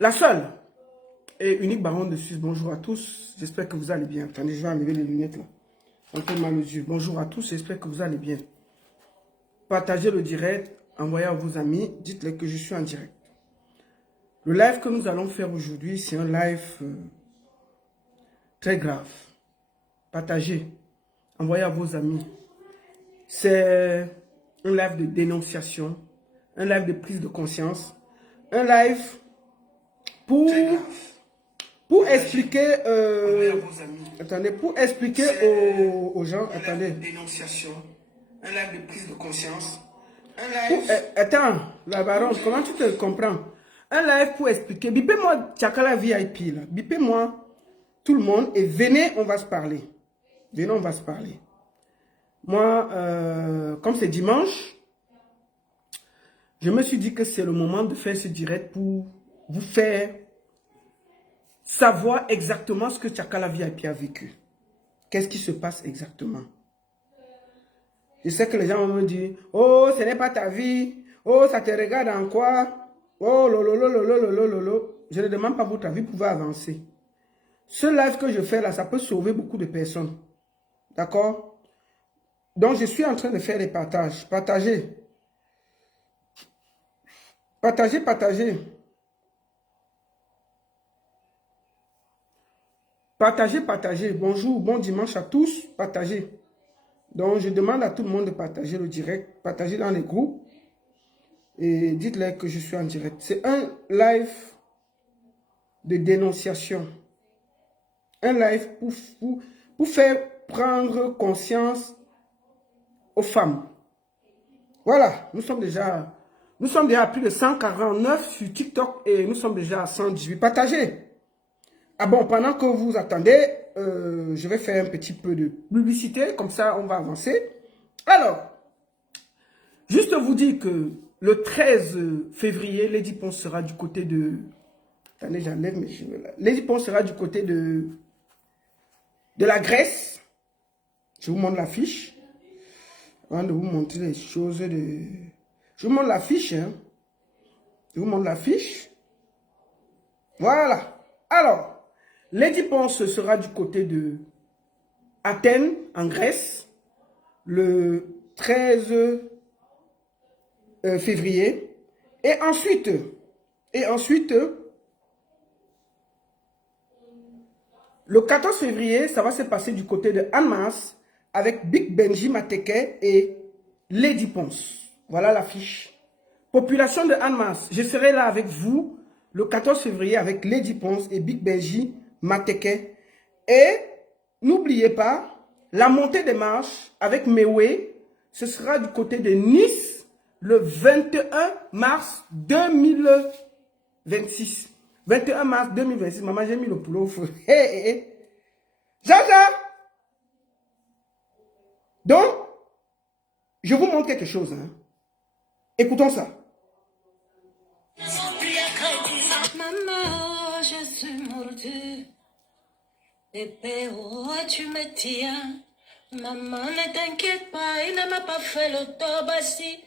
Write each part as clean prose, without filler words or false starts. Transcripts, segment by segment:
La seule et unique baronne de Suisse. Bonjour à tous. J'espère que vous allez bien. Attendez, je vais enlever les lunettes là. Un peu mal aux yeux. Bonjour à tous. J'espère que vous allez bien. Partagez le direct. Envoyez à vos amis. Dites-les que je suis en direct. Le live que nous allons faire aujourd'hui, c'est un live très grave. Partagez. Envoyez à vos amis. C'est un live de dénonciation. Un live de prise de conscience. Un live pour expliquer, attendez, pour expliquer aux gens, attendez. Dénonciation, un live de prise de conscience, un live. Attends, la baronne, comment tu te comprends? Un live pour expliquer. Bipez-moi Tchakala VIP là. Bipez-moi tout le monde et venez, on va se parler. Venez, on va se parler. Moi, comme c'est dimanche, je me suis dit que c'est le moment de faire ce direct pour vous faire savoir exactement ce que Tchakala VIP a vécu. Qu'est-ce qui se passe exactement? Je sais que les gens vont me dire, oh, ce n'est pas ta vie. Oh, ça te regarde en quoi? Oh, lolo. Je ne demande pas votre avis, vous pouvez avancer. Ce live que je fais là, ça peut sauver beaucoup de personnes. D'accord? Donc, je suis en train de faire des partages. Partagez. Partagez, partagez. Partagez, partagez. Bonjour, bon dimanche à tous. Partagez. Donc, je demande à tout le monde de partager le direct. Partagez dans les groupes. Et dites-leur que je suis en direct. C'est un live de dénonciation. Un live pour faire prendre conscience aux femmes. Voilà. Nous sommes déjà à plus de 149 sur TikTok et nous sommes déjà à 118. Partagez. Ah bon, pendant que vous attendez, je vais faire un petit peu de publicité, comme ça on va avancer. Alors, juste vous dire que le 13 février, Lady Pons sera du côté de... Attendez, j'enlève mes cheveux là. Lady Pons sera du côté de la Grèce. Je vous montre l'affiche. Avant de vous montrer les choses de... Je vous montre l'affiche. Hein. Je vous montre l'affiche. Voilà. Alors... Lady Ponce sera du côté de Athènes, en Grèce, le 13 février. Et ensuite, le 14 février, ça va se passer du côté de Annemasse avec Big Benji Mateke et Lady Ponce. Voilà l'affiche. Population de Annemasse, je serai là avec vous le 14 février avec Lady Ponce et Big Benji Mateke. Et n'oubliez pas, la montée des marches avec Mewe, ce sera du côté de Nice le 21 mars 2026. 21 mars 2026. Maman, j'ai mis le poulet au feu. Hé. Jaja! Donc, je vous montre quelque chose. Hein. Écoutons ça. Maman, je suis mordue. Bébé, oh, tu me tiens. Maman, ne t'inquiète pas, il ne m'a pas fait l'autobassi.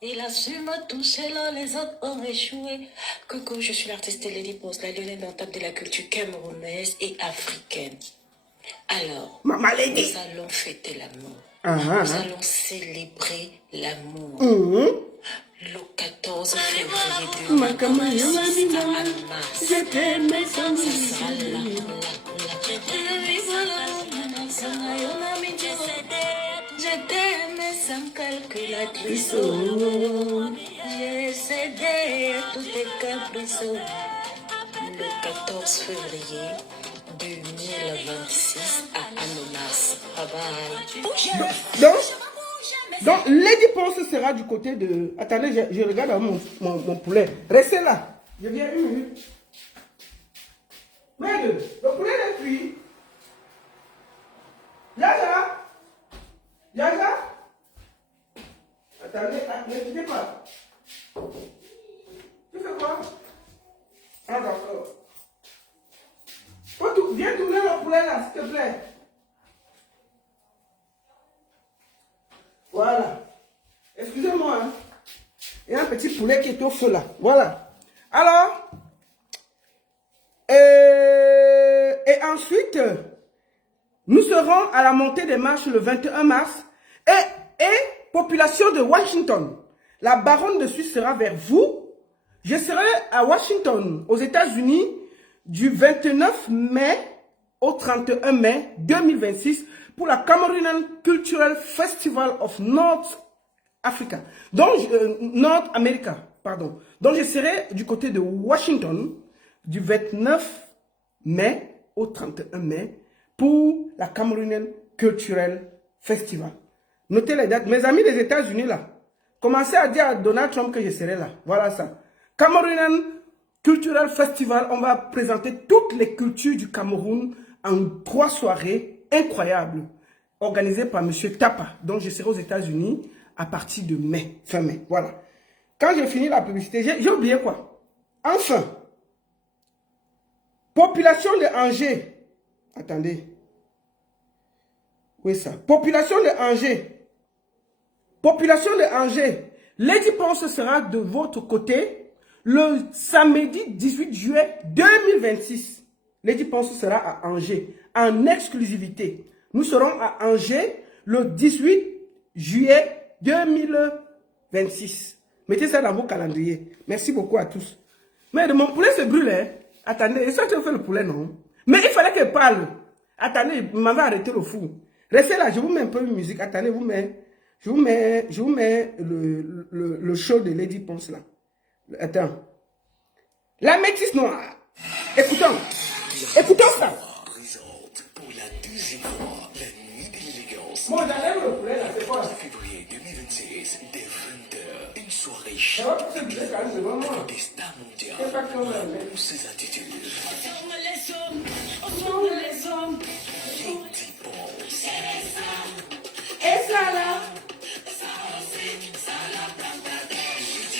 Il a su me toucher là, les autres ont échoué. Coucou, je suis l'artiste Lady Pose, la lionne indomptable de la culture camerounaise et africaine. Alors, Maman Lady, nous allons fêter l'amour. Nous allons célébrer l'amour. Le 14 février 2026 à Annemasse. Ce sera je t'aime sans calculatrice. J'ai cédé à tous tes caprices. Le 14 février 2026 à Annemasse. Bye bye. Donc, Lady Ponce sera du côté de... Attendez, je regarde mon poulet. Restez là. Je viens une minute. Merde, le poulet est cuit. Yaja. Attendez, ne quittez pas. Tu fais quoi? Ah, d'accord. Viens tourner le poulet là, s'il te plaît. Voilà. Excusez-moi. Hein. Il y a un petit poulet qui est au feu là. Voilà. Alors, Et ensuite, nous serons à la montée des marches le 21 mars. Et population de Washington, la baronne de Suisse sera vers vous. Je serai à Washington, aux États-Unis, du 29 mai au 31 mai 2026 pour la Cameroonian Cultural Festival of North Africa. Donc, North America, pardon. Donc, je serai du côté de Washington du 29 mai au 31 mai pour la Cameroonian Cultural Festival. Notez les dates. Mes amis des États-Unis, là, commencez à dire à Donald Trump que je serai là. Voilà ça. Cameroonian Cultural Festival, on va présenter toutes les cultures du Cameroun en 3 soirées incroyables, organisées par M. Tapa. Donc, je serai aux États-Unis à partir de mai, fin mai. Voilà. Quand j'ai fini la publicité, j'ai oublié quoi? Enfin, population de Angers. Attendez. Oui, ça. Population de Angers. Population de Angers. Lady Ponce sera de votre côté le samedi 18 juillet 2026. Lady Ponce sera à Angers en exclusivité. Nous serons à Angers le 18 juillet 2026. Mettez ça dans vos calendriers. Merci beaucoup à tous. Mais mon poulet se brûle. Hein? Attendez, est-ce que tu fais le poulet, non? Mais il fallait qu'elle parle. Attendez, il m'avait arrêté le fou. Restez là, je vous mets un peu de musique. Attendez, je vous mets le show de Lady Ponce là. Attends. La métisse noire. Écoutons. Écoutons ça. Pour la deuxième fois, la nuit de l'élégance. Bon, j'enlève le poulet là, c'est quoi? Février 2026, dès 20h, une soirée chaude. Avec des stars mondiales. Pour ses attitudes. Ensemble les hommes, ensemble les hommes. Lady Ponce. Et ça là. Lady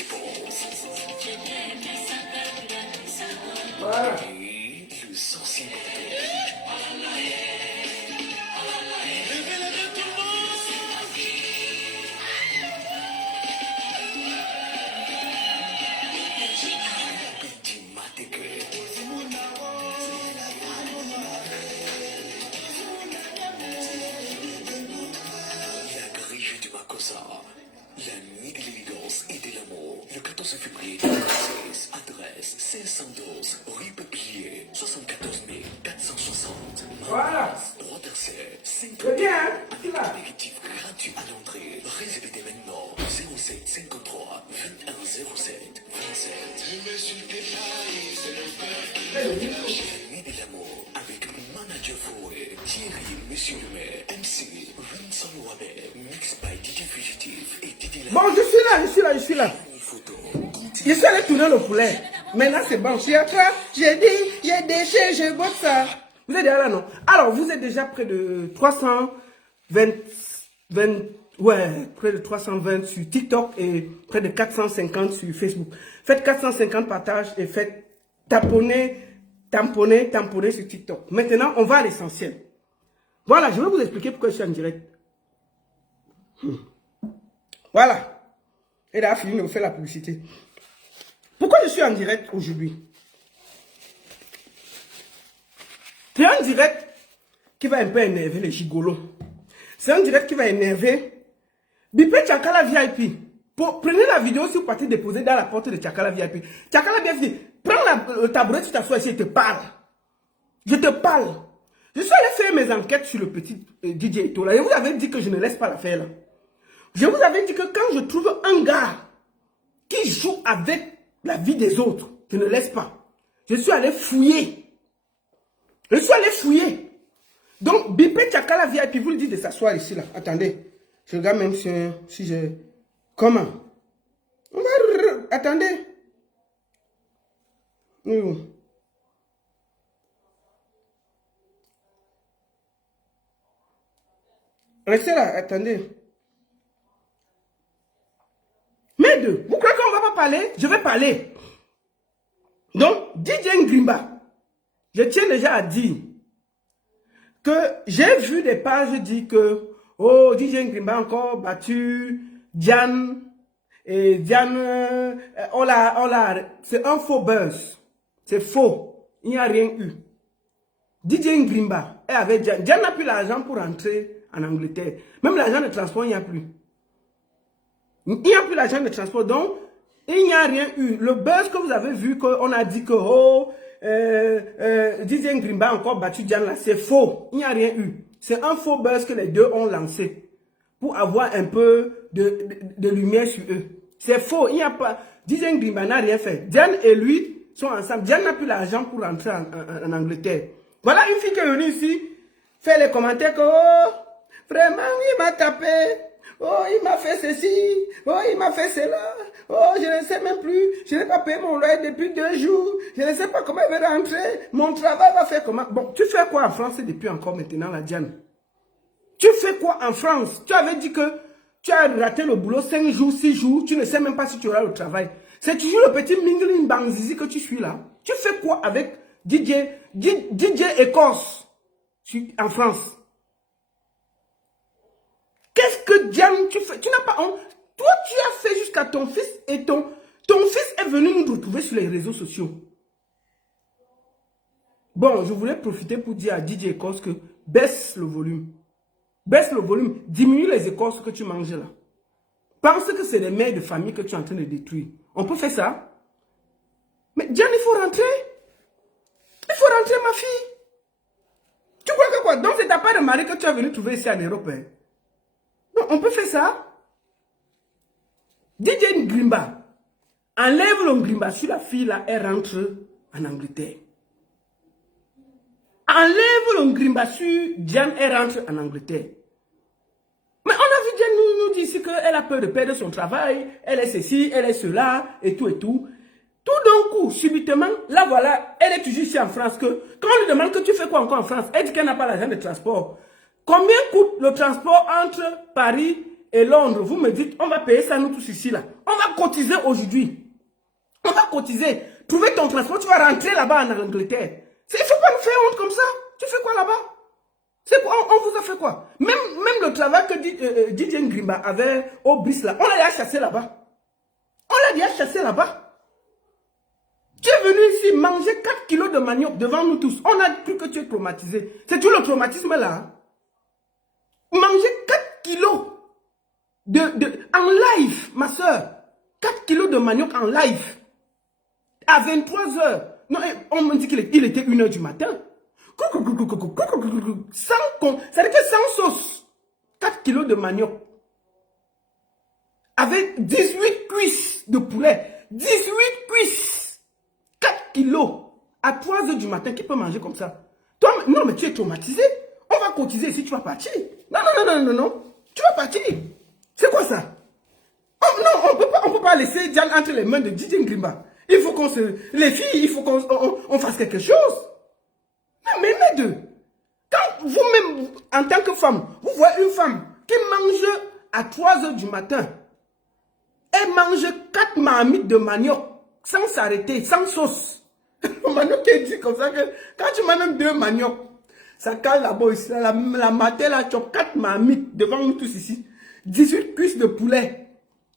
Ponce. Voilà. Et le sorcier Petit Mateke. La grille du Makossa. La nuit de l'élégance et de l'amour. Le 14 février 2016. Adresse 512 rue Peuplier 74 460. Voilà. Droit d'accès 5 C'est bien, hein? C'est là. apéritif gratuit à l'entrée. Réservez dès maintenant 07 53 21 07 27. La nuit de l'amour avec Manager Fouet, Thierry Monsieur le Maire, MC, Vincent Waber, Mix by DJ Fugitif et Didi Bon, je suis là. Photo. Je suis allé tourner le poulet. Maintenant, c'est bon. Je suis à toi. J'ai dit, j'ai déchiré, je botte ça. Vous êtes déjà là, non? Alors, vous êtes déjà près de 320 sur TikTok et près de 450 sur Facebook. Faites 450 partages et faites tamponner sur TikTok. Maintenant, on va à l'essentiel. Voilà, je vais vous expliquer pourquoi je suis en direct. Voilà. Et là, Philippe me fait la publicité. Pourquoi je suis en direct aujourd'hui? C'est un direct qui va un peu énerver les gigolos. C'est un direct qui va énerver Bipé Tchakala VIP. Prenez la vidéo si vous partez déposer dans la porte de Tchakala VIP. Tchakala VIP, prends le tabouret, tu t'assois ici et te parle. Je te parle. Je suis allé faire mes enquêtes sur le petit DJ Eto'o là. Je vous avais dit que je ne laisse pas l'affaire là. Je vous avais dit que quand je trouve un gars qui joue avec la vie des autres, je ne laisse pas. Je suis allé fouiller. Donc, Bipé Tchakala VIP, vous le dites de s'asseoir ici là. Attendez. Je regarde même si j'ai... Comment? Attendez. Oui. Restez là, attendez. Mais deux, vous croyez qu'on ne va pas parler? Je vais parler. Donc, DJ Ngrimba, je tiens déjà à dire que j'ai vu des pages dire que oh, DJ Ngrimba encore battu Diane et Diane, c'est un faux buzz. C'est faux. il n'y a rien eu. DJ Ngrimba, elle avait Diane. Diane n'a plus l'argent pour rentrer en Angleterre. Même l'argent de transport, il n'y a plus. Il n'y a plus l'argent de transport. Donc, il n'y a rien eu. Le buzz que vous avez vu, qu'on a dit que DJ Ngrimba a encore battu Diane là, c'est faux. Il n'y a rien eu. C'est un faux buzz que les deux ont lancé pour avoir un peu de lumière sur eux. C'est faux. Il n'y a pas. DJ Ngrimba n'a rien fait. Diane et lui sont ensemble. Diane n'a plus l'argent pour rentrer en Angleterre. Voilà une fille qui est venue ici faire les commentaires que vraiment il m'a tapé, il m'a fait ceci, il m'a fait cela, je ne sais même plus, je n'ai pas payé mon loyer depuis 2 jours, je ne sais pas comment il va rentrer, mon travail va faire comment. Bon, tu fais quoi en France depuis encore maintenant la Diane? Tu fais quoi en France? Tu avais dit que tu as raté le boulot 5 jours, 6 jours, tu ne sais même pas si tu auras le travail. C'est toujours le petit Mingling Bangzizi que tu suis là. Tu fais quoi avec DJ Écosse en France? Qu'est-ce que Diane tu fais? Tu n'as pas honte. Toi, tu as fait jusqu'à ton fils et ton fils est venu nous retrouver sur les réseaux sociaux. Bon, je voulais profiter pour dire à DJ Écosse que baisse le volume. Baisse le volume. Diminue les écorces que tu manges là. Pense que c'est les mères de famille que tu es en train de détruire. On peut faire ça? Mais Diane, il faut rentrer. Il faut rentrer, ma fille. Tu crois que quoi? Donc, c'est ta part de mari que tu es venu trouver ici en Europe. Hein? Non, on peut faire ça. DJ Ngrimba. Enlève le Ngrimba sur la fille là, elle rentre en Angleterre. Enlève le Ngrimba sur Diane, elle rentre en Angleterre. Mais on a vu Diane nous dire ici qu'elle a peur de perdre son travail, elle est ceci, elle est cela, et tout et tout. Tout d'un coup, subitement, là voilà, elle est toujours ici en France. Que, quand on lui demande que tu fais quoi encore en France, elle dit qu'elle n'a pas l'argent de transport. Combien coûte le transport entre Paris et Londres? Vous me dites, on va payer ça nous tous ici là. On va cotiser aujourd'hui. On va cotiser. Trouver ton transport, tu vas rentrer là-bas en Angleterre. Il ne faut pas nous faire honte comme ça. Tu fais quoi là-bas? C'est quoi? On vous a fait quoi? Même le travail que DJ Ngrimba avait au Brice là, on l'a déjà chassé là-bas. On l'a déjà chassé là-bas. Tu es venu ici manger 4 kilos de manioc devant nous tous. On a cru que tu es traumatisé. C'est tout le traumatisme là. Hein? Manger 4 kilos en live, ma soeur. 4 kilos de manioc en live. À 23 h. Non, on me dit qu'il était 1 h du matin. C'est-à-dire que sans sauce. 4 kilos de manioc. Avec 18 cuisses de poulet. 18 cuisses. 4 kilos. À 3 h du matin, qui peut manger comme ça? Toi, non, mais tu es traumatisé. On va cotiser ici, tu vas partir. Non. Tu vas partir. C'est quoi ça? Oh, non, on peut pas laisser Diane entre les mains de DJ Ngrimba. Il faut qu'on se... Les filles, il faut qu'on fasse quelque chose. Non, mais les deux. Quand vous-même, en tant que femme, vous voyez une femme qui mange à 3 h du matin, elle mange 4 marmites de manioc sans s'arrêter, sans sauce. Le manioc est dit comme ça que quand tu manges 2 manioc, ça cale là-bas ici. La matin, là, tu as 4 marmites devant nous tous ici. 18 cuisses de poulet.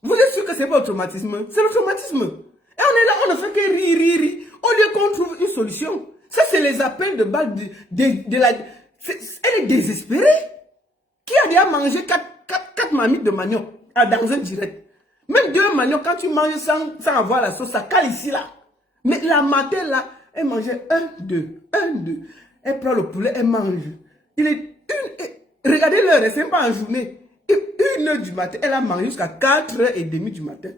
Vous êtes sûr que ce n'est pas le traumatisme? C'est le traumatisme. Et on est là, on ne fait que rire. Au lieu qu'on trouve une solution. Ça, c'est les appels de balle de la... Elle est désespérée. Qui a déjà mangé 4 marmites de manioc dans un direct? Même 2 manioc, quand tu manges sans avoir la sauce, ça cale ici, là. Mais la matin, là, elle mangeait 1, 2. Elle prend le poulet, elle mange. Il est regardez l'heure, c'est même pas en journée. 1 h du matin, elle a mangé jusqu'à 4 h 30 du matin.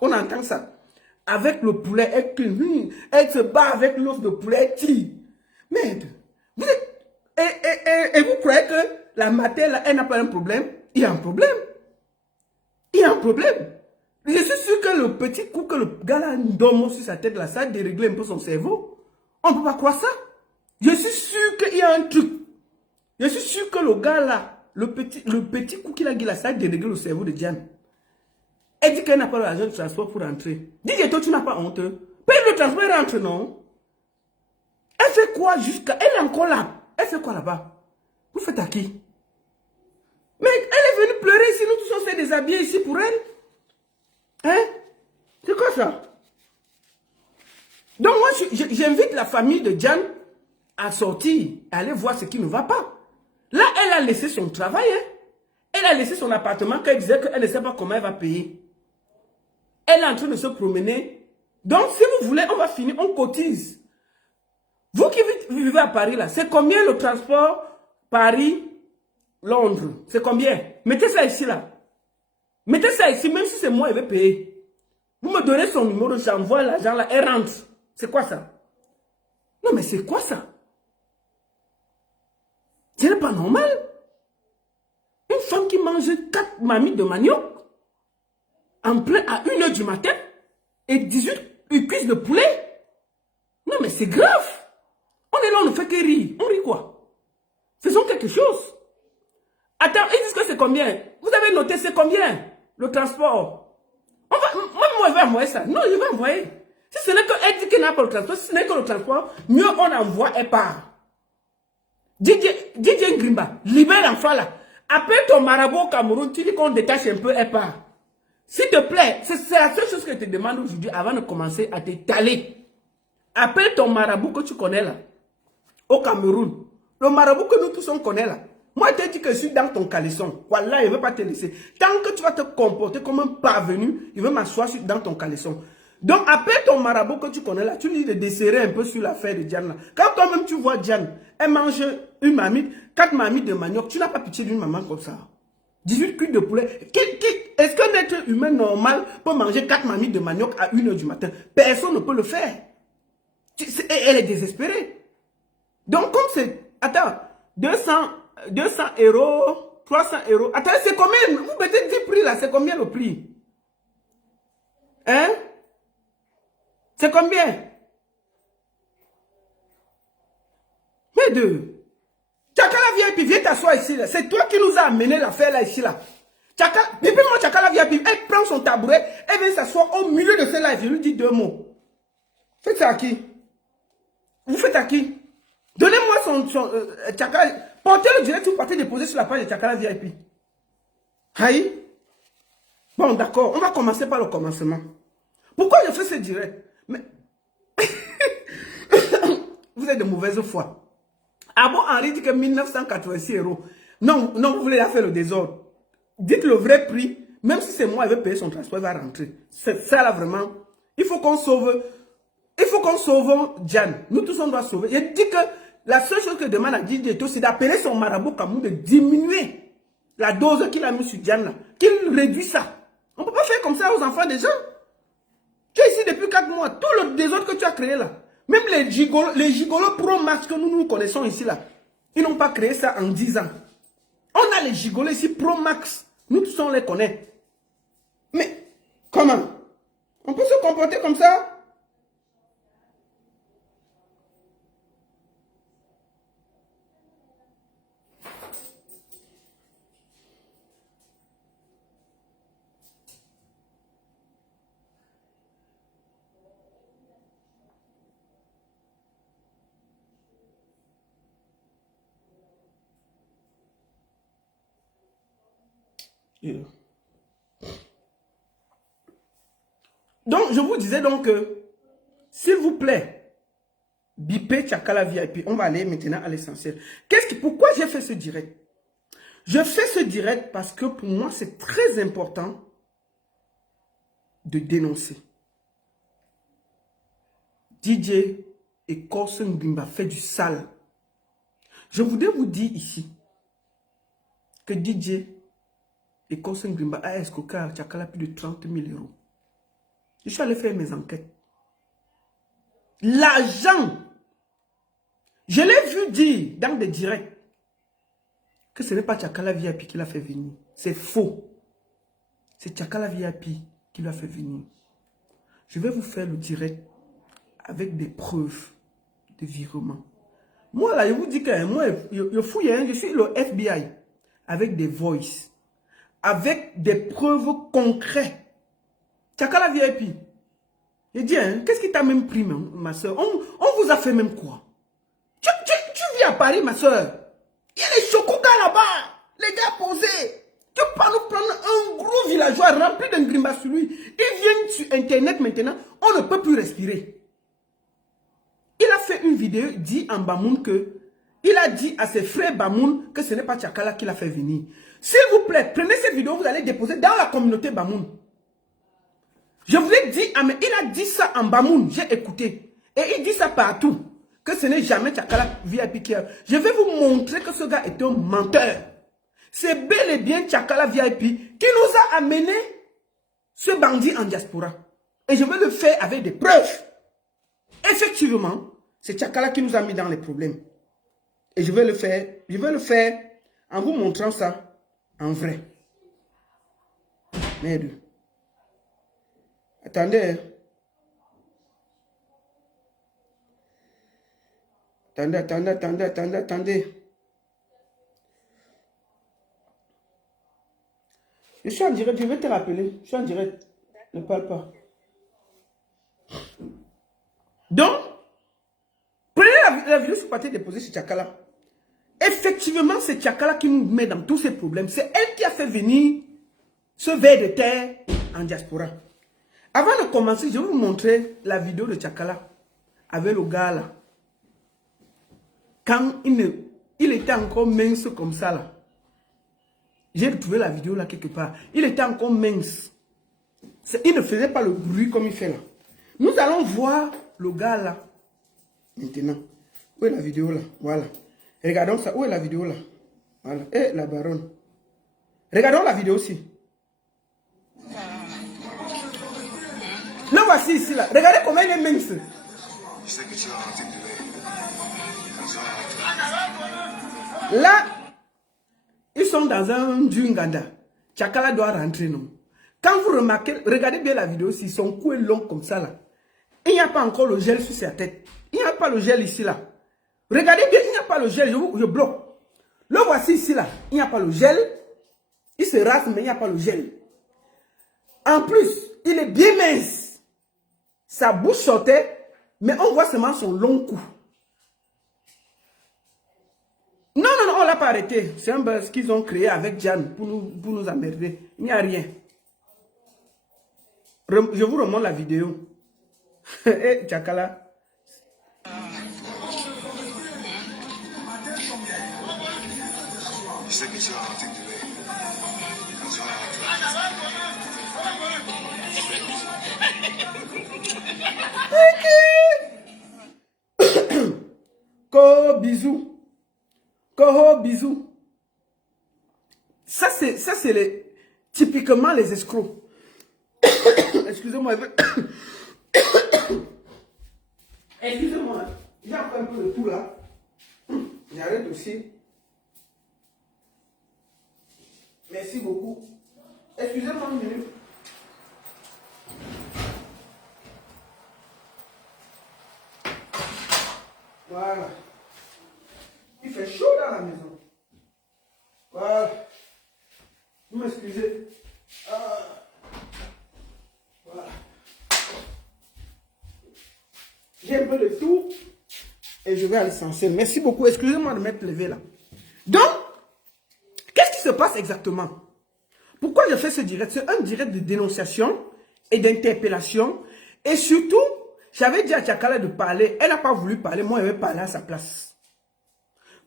On entend ça. Avec le poulet, elle se bat avec l'os de poulet, elle tire. Merde. Et vous croyez que la matin, là, elle n'a pas un problème? Il y a un problème. Il y a un problème. Je suis sûr que le petit coup que le gars là donne sur sa tête, là, ça a déréglé un peu son cerveau. On ne peut pas croire ça. Je suis sûr qu'il y a un truc. Je suis sûr que le gars là, le petit coup qu'il a dit là, ça a déréglé le cerveau de Diane. Elle dit qu'elle n'a pas l'argent de transport pour rentrer. Dis toi, tu n'as pas honte. Paye le transport et rentre, non? Elle fait quoi jusqu'à... Elle est encore là. Elle fait quoi là-bas? Vous faites à qui? Mais elle est venue pleurer ici. Nous tous on s'est déshabillés ici pour elle. Hein? C'est quoi ça? ça? Donc moi, j'invite la famille de Diane à sortir, à aller voir ce qui ne va pas. Là, elle a laissé son travail. Hein? Elle a laissé son appartement qu'elle disait qu'elle ne sait pas comment elle va payer. Elle est en train de se promener. Donc, si vous voulez, on va finir, on cotise. Vous qui vivez à Paris, là, c'est combien le transport Paris-Londres? C'est combien? Mettez ça ici, là. Mettez ça ici, même si c'est moi, je vais payer. Vous me donnez son numéro, j'envoie l'argent là, elle rentre. C'est quoi ça? Non, mais c'est quoi ça? Ce n'est pas normal. Une femme qui mange 4 mamies de manioc en plein à 1h du matin et 18 cuisses de poulet. Non, mais c'est grave. On est là, on ne fait que rire. On rit quoi? Faisons quelque chose. Attends, ils disent que c'est combien? Vous avez noté, c'est combien? Le transport. Moi, je vais envoyer ça. Non, je vais envoyer. Si ce n'est qu'elle dit qu'elle n'a pas le transport, si ce n'est que le transport, mieux on envoie, elle part. DJ Ngrimba, libère l'enfant là. Appelle ton marabout au Cameroun, tu dis qu'on détache un peu, elle part. S'il te plaît, c'est la seule chose que je te demande aujourd'hui avant de commencer à t'étaler. Appelle ton marabout que tu connais là, au Cameroun. Le marabout que nous tous on connaît là. Moi, je te dis que je suis dans ton caleçon. Voilà, il ne veut pas te laisser. Tant que tu vas te comporter comme un parvenu, il veut m'asseoir dans ton caleçon. Donc, appelle ton marabout que tu connais là. Tu lui dis de desserrer un peu sur l'affaire de Diane là. Quand toi-même tu vois Diane, elle mange une mamie, 4 mamies de manioc. Tu n'as pas pitié d'une maman comme ça. 18 cuits de poulet. Est-ce qu'un être humain normal peut manger 4 mamies de manioc à 1h du matin? Personne ne peut le faire. Elle est désespérée. Donc, comme c'est... Attends, 200 euros, 300 euros. Attends, c'est combien? Vous mettez 10 prix là, c'est combien le prix? Hein? C'est combien? Mais deux. Tchakala VIP, viens t'asseoir ici là. C'est toi qui nous as amené l'affaire là, ici là. Depuis moi, Tchakala VIP, elle prend son tabouret, elle vient s'asseoir au milieu de ce live. Je lui dis 2 mots. Faites ça à qui? Vous faites à qui? Donnez-moi son Tchakala. Portez le direct, vous partez déposer sur la page de Tchakala VIP. Aïe. Bon, d'accord, on va commencer par le commencement. Pourquoi je fais ce direct? Mais vous êtes de mauvaise foi. Ah bon, Henri dit que 1986 euros. Non, vous voulez la faire le désordre. Dites le vrai prix. Même si c'est moi, il va payer son transport, il va rentrer. C'est ça là vraiment. Il faut qu'on sauve. Il faut qu'on sauve Diane. Nous tous on doit sauver. Je dis que la seule chose que demande à DJ Eto, c'est d'appeler son marabout Cameroun de diminuer la dose qu'il a mis sur Diane là. Qu'il réduit ça. On ne peut pas faire comme ça aux enfants des gens. Tu es ici depuis 4 mois. Tout le désordre que tu as créé là. Même les gigolos Pro Max que nous connaissons ici là. Ils n'ont pas créé ça en 10 ans. On a les gigolos ici Pro Max. Nous tous on les connaît. Mais comment? On peut se comporter comme ça? Donc, je vous disais donc que, s'il vous plaît, bipez Tchakala VIP. On va aller maintenant à l'essentiel. Pourquoi j'ai fait ce direct? Je fais ce direct parce que pour moi, c'est très important de dénoncer. DJ et Korsen Ngrimba fait du sale. Je voudrais vous dire ici que DJ et Korsen Ngrimba a escroqué à Tchakala plus de 30 000 euros. Je suis allé faire mes enquêtes. L'argent, je l'ai vu dire dans des directs que ce n'est pas Tchakala VIP qui l'a fait venir. C'est faux. C'est Tchakala VIP qui l'a fait venir. Je vais vous faire le direct avec des preuves de virement. Moi là, je vous dis que moi, je fouille, je suis le FBI avec des voices, avec des preuves concrètes. Tchakala VIP. Je dis, hein, qu'est-ce qui t'a même pris, ma soeur? On vous a fait même quoi? Tu vis à Paris, ma soeur. Il y a les chococas là-bas. Les gars posés. Tu peux pas nous prendre un gros villageois remplis de grimaces sur lui. Ils viennent sur Internet maintenant, on ne peut plus respirer. Il a fait une vidéo, dit en Bamoun que, il a dit à ses frères Bamoun que ce n'est pas Tchakala qui l'a fait venir. S'il vous plaît, prenez cette vidéo, vous allez déposer dans la communauté Bamoun. Je vous l'ai dit, mais il a dit ça en Bamoun, j'ai écouté. Et il dit ça partout, que ce n'est jamais Tchakala VIP qui a... Je vais vous montrer que ce gars est un menteur. C'est bel et bien Tchakala VIP qui nous a amené ce bandit en diaspora. Et je vais le faire avec des preuves. Effectivement, c'est Tchakala qui nous a mis dans les problèmes. Et je vais le faire en vous montrant ça en vrai. Merde. Attendez. Attendez. Je suis en direct, je vais te rappeler. Je suis en direct. Ne parle pas. Donc, prenez la vidéo sur papier déposée sur Tchakala. Effectivement, c'est Tchakala qui nous met dans tous ces problèmes. C'est elle qui a fait venir ce ver de terre en diaspora. Avant de commencer, je vais vous montrer la vidéo de Tchakala avec le gars là. Quand il était encore mince comme ça là. J'ai retrouvé la vidéo là quelque part. Il était encore mince. Il ne faisait pas le bruit comme il fait là. Nous allons voir le gars là. Maintenant. Où est la vidéo là? Voilà. Regardons ça. Où est la vidéo là? Voilà. Et la baronne. Regardons la vidéo aussi. Là voici ici là. Regardez comment il est mince. Là, ils sont dans un Djunganda. Tchakala doit rentrer, non? Quand vous remarquez, regardez bien la vidéo, si son cou est long comme ça là. Il n'y a pas encore le gel sur sa tête. Il n'y a pas le gel ici là. Regardez bien, il n'y a pas le gel, je bloque. Le voici ici là, il n'y a pas le gel. Il se rase, mais il n'y a pas le gel. En plus, il est bien mince. Sa bouche sortait, mais on voit seulement son long cou. Non, on ne l'a pas arrêté. C'est un buzz qu'ils ont créé avec Jan pour nous emmerder. Il n'y a rien. Je vous remonte la vidéo. Eh, Tchakala. Koho bisous. Koho bisous. Ça c'est typiquement les escrocs. Excusez-moi. Excusez-moi. J'ai encore un peu de tout là. J'arrête aussi. Merci beaucoup. Excusez-moi une minute. Voilà. Il fait chaud dans la maison. Voilà. Vous m'excusez. Voilà. J'ai un peu de tout. Et je vais à l'essentiel. Merci beaucoup. Excusez-moi de m'être levé là. Donc, qu'est-ce qui se passe exactement? Pourquoi je fais ce direct? C'est un direct de dénonciation et d'interpellation. Et surtout, j'avais dit à Tchakala de parler. Elle n'a pas voulu parler. Moi, je vais parler à sa place.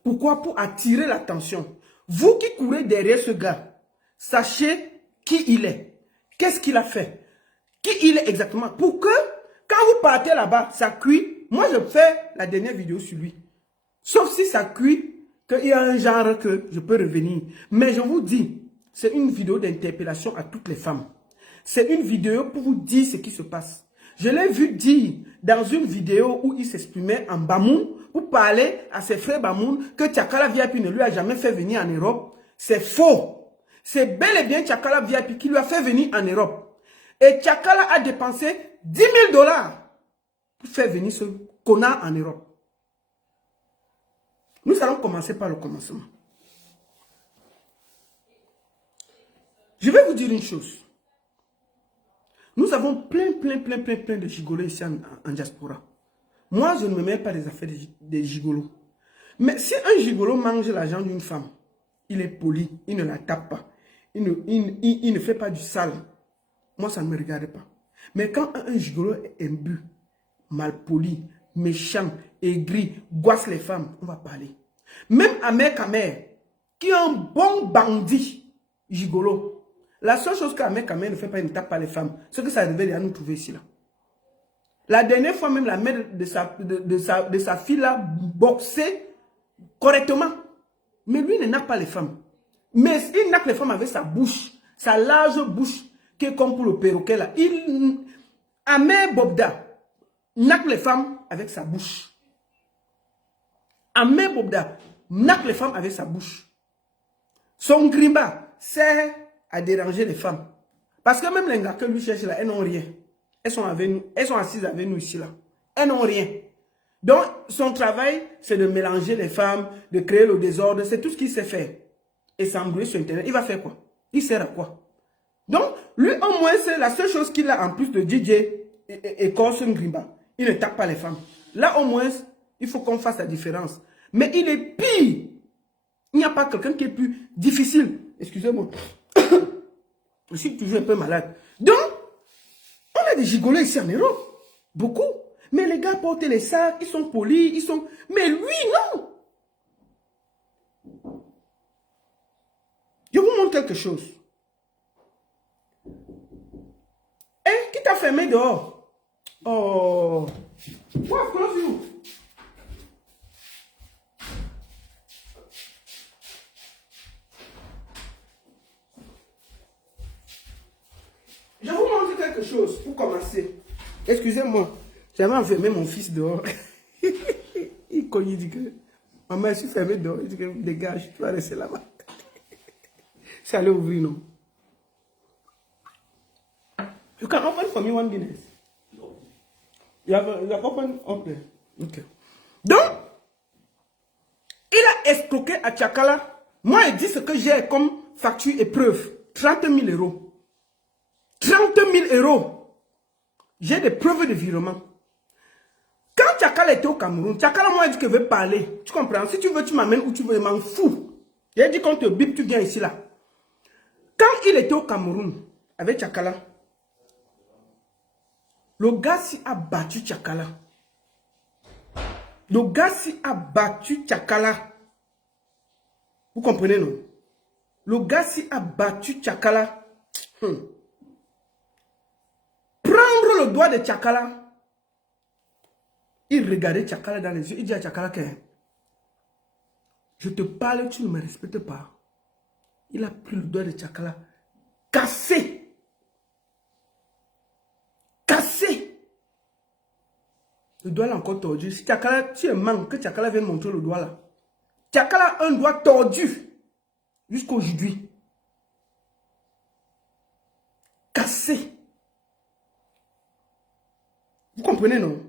Pourquoi? Pour attirer l'attention. Vous qui courez derrière ce gars, sachez qui il est. Qu'est-ce qu'il a fait? Qui il est exactement. Pour que, quand vous partez là-bas, ça cuit. Moi, je fais la dernière vidéo sur lui. Sauf si ça cuit, qu'il y a un genre que je peux revenir. Mais je vous dis, c'est une vidéo d'interpellation à toutes les femmes. C'est une vidéo pour vous dire ce qui se passe. Je l'ai vu dire dans une vidéo où il s'exprimait en Bamoun pour parler à ses frères Bamoun que Tchakala VIP ne lui a jamais fait venir en Europe. C'est faux. C'est bel et bien Tchakala VIP qui lui a fait venir en Europe. Et Tchakala a dépensé 10 000 $ pour faire venir ce connard en Europe. Nous allons commencer par le commencement. Je vais vous dire une chose. Nous avons plein de gigolos ici en diaspora. Moi, je ne me mets pas des affaires des gigolos. Mais si un gigolo mange l'argent d'une femme, il est poli, il ne la tape pas. il ne fait pas du sale. Moi, ça ne me regarde pas. Mais quand un gigolo est imbu, malpoli, méchant, aigri, goisse les femmes, on va parler. Même Ahmed Kamer, qui est un bon bandit gigolo, la seule chose qu'Ahmed Kamer ne fait pas, il ne tape pas les femmes. Ce que ça devait à nous trouver ici là. La dernière fois, même la mère de sa fille là boxait correctement. Mais lui, il ne nappe pas les femmes. Mais il nappe les femmes avec sa bouche, sa large bouche, qui est comme pour le perroquet là. Ahmed Bobda nappe les femmes avec sa bouche. Ahmed Bobda nappe les femmes avec sa bouche. Son grimba sert à déranger les femmes. Parce que même les gars que lui cherche là, elles n'ont rien. Elles sont avec nous, elles sont assises avec nous ici là. Elles n'ont rien. Donc son travail, c'est de mélanger les femmes, de créer le désordre. C'est tout ce qu'il sait faire. Et s'embrouiller sur Internet. Il va faire quoi? Il sert à quoi? Donc, lui, au moins, c'est la seule chose qu'il a en plus de DJ et Corson Grimba. Il ne tape pas les femmes. Là, au moins, il faut qu'on fasse la différence. Mais il est pire. Il n'y a pas quelqu'un qui est plus difficile. Excusez-moi. Je suis toujours un peu malade. Donc, on a des gigolos ici en Europe. Beaucoup. Mais les gars portent les sacs, ils sont polis, ils sont... Mais lui, non. Je vous montre quelque chose. Eh, qui t'a fermé dehors? Oh. What close you? Je vous montre quelque chose pour commencer. Excusez-moi, j'avais enfermé mon fils dehors. Il dit que maman, je suis fermé dehors. Il dit que dégage, tu vas rester là-bas. C'est allé ouvrir, non? You can open for me one Guinness. You have open up there. Okay. Donc, il a escroqué à Tchakala. Moi, il dit ce que j'ai comme facture et preuve. 30 000 euros. 30 000 euros. J'ai des preuves de virement. Quand Tchakala était au Cameroun, Tchakala, moi, il dit qu'il veut parler. Tu comprends? Si tu veux, tu m'amènes où tu veux, je m'en fous. Il a dit qu'on te bip, tu viens ici, là. Quand il était au Cameroun, avec Tchakala, le gars s'y a battu Tchakala. Le gars s'y a battu Tchakala. Vous comprenez, non? Le gars s'y a battu Tchakala. Prendre le doigt de Tchakala. Il regardait Tchakala dans les yeux. Il dit à Tchakala que je te parle, tu ne me respectes pas. Il a pris le doigt de Tchakala. Cassé. Cassé. Le doigt là encore tordu. Si Tchakala, tu es manque que Tchakala vienne montrer le doigt là. Tchakala a un doigt tordu. Jusqu'aujourd'hui. Cassé. Vous comprenez, non?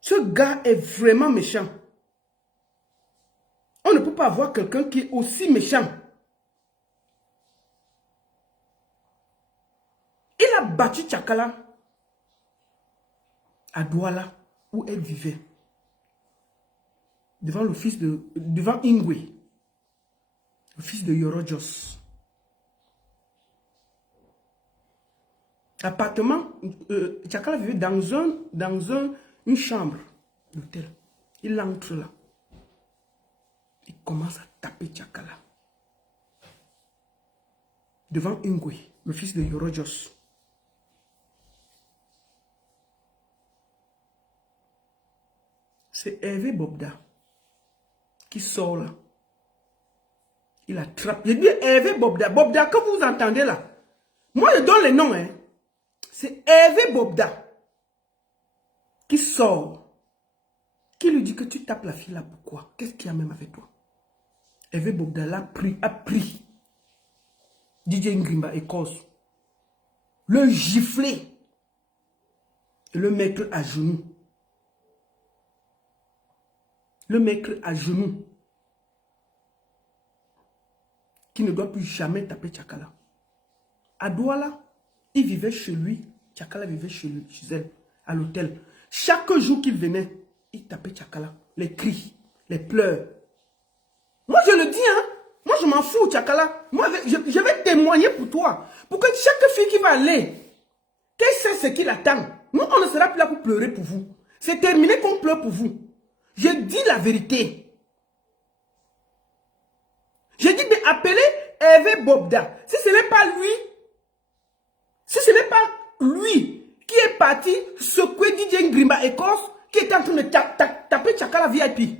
Ce gars est vraiment méchant. On ne peut pas avoir quelqu'un qui est aussi méchant. Il a battu Tchakala à Douala, où elle vivait. Devant le fils de... Devant Ingwe. Le fils de Yorojos. Appartement, Tchakala vivait dans une chambre d'hôtel. Il entre là. Il commence à taper Tchakala. Devant Ingwe, le fils de Yorojos. C'est Hervé Bobda qui sort là. Il attrape. Il dit Hervé Bobda. Bobda que vous entendez là. Moi je donne les noms. Hein. C'est Hervé Bobda qui sort. Qui lui dit que tu tapes la fille là. Pourquoi? Qu'est-ce qu'il y a même avec toi? Hervé Bobda l'a pris, a pris DJ Ngrimba et Kos. Le gifler. Et le mettre à genoux. Le mettre à genoux. Qui ne doit plus jamais taper Tchakala. À Douala, il vivait chez lui. Tchakala vivait chez lui, chez elle, à l'hôtel. Chaque jour qu'il venait, il tapait Tchakala. Les cris, les pleurs. Moi je le dis, hein. Moi je m'en m'en fous, Tchakala. Moi, je vais témoigner pour toi. Pour que chaque fille qui va aller, qu'elle sait ce qui l'attend. Nous, on ne sera plus là pour pleurer pour vous. C'est terminé qu'on pleure pour vous. Je dis la vérité. Je dis d'appeler Hervé Bobda. Si ce n'est pas lui, qui est parti secouer DJ Ngrimba Écosse, qui est en train de taper Tchakala VIP.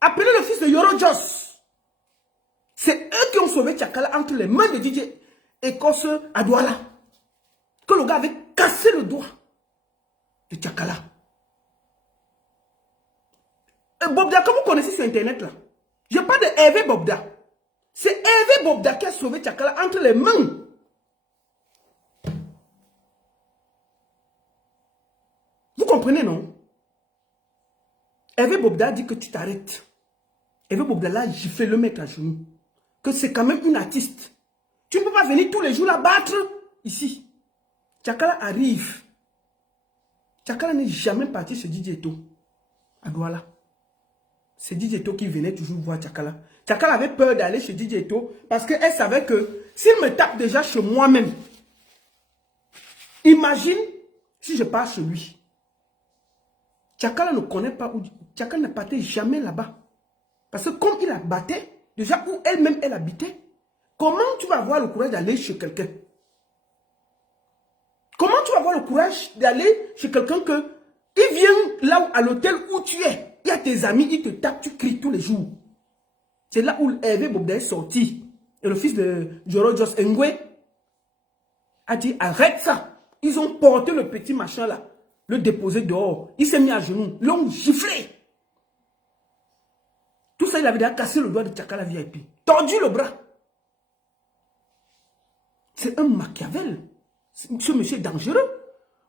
Appelez le fils de Yoro Jos. C'est eux qui ont sauvé Tchakala entre les mains de DJ Écosse à Douala. Que le gars avait cassé le doigt de Tchakala. Bobda, que vous connaissez sur Internet là. Je parle de Hervé Bobda. C'est Hervé Bobda qui a sauvé Tchakala entre les mains. Vous comprenez, non? Hervé Bobda dit que tu t'arrêtes. Hervé Bobda là, j'ai fait le mettre à genoux. Que c'est quand même une artiste. Tu ne peux pas venir tous les jours la battre ici. Tchakala arrive. Tchakala n'est jamais parti chez DJ Eto à Douala. C'est DJ Eto qui venait toujours voir Tchakala. Tchakala avait peur d'aller chez DJ Eto parce qu'elle savait que s'il me tape déjà chez moi-même, imagine si je pars chez lui. Tchakala ne connaît pas où. Tchakala ne partait jamais là-bas. Parce que comme il habitait, déjà où elle-même elle habitait, comment tu vas avoir le courage d'aller chez quelqu'un? Comment tu vas avoir le courage d'aller chez quelqu'un que il vient là à l'hôtel où tu es? Il y a tes amis, ils te tapent, tu cries tous les jours. C'est là où Hervé Bobda est sorti. Et le fils de Joro Jos Ngwe a dit arrête ça. Ils ont porté le petit machin là, le déposé dehors. Il s'est mis à genoux, l'ont giflé. Tout ça, il avait déjà cassé le doigt de Tchakala VIP. Tordu le bras. C'est un Machiavel. Ce monsieur est dangereux.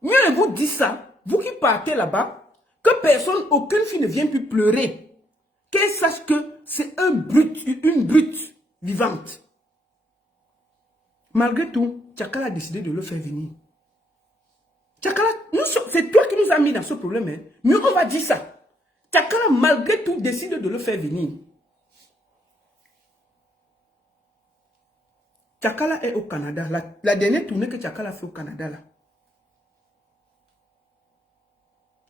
Mieux vous dites ça, vous qui partez là-bas, que personne, aucune fille ne vienne plus pleurer. Qu'elle sache que c'est un brut, une brute vivante. Malgré tout, Tchakala a décidé de le faire venir. Tchakala, c'est toi qui nous as mis dans ce problème. Hein. Mieux on va dire ça. Tchakala, malgré tout, décide de le faire venir. Tchakala est au Canada. La dernière tournée que Tchakala a fait au Canada, là.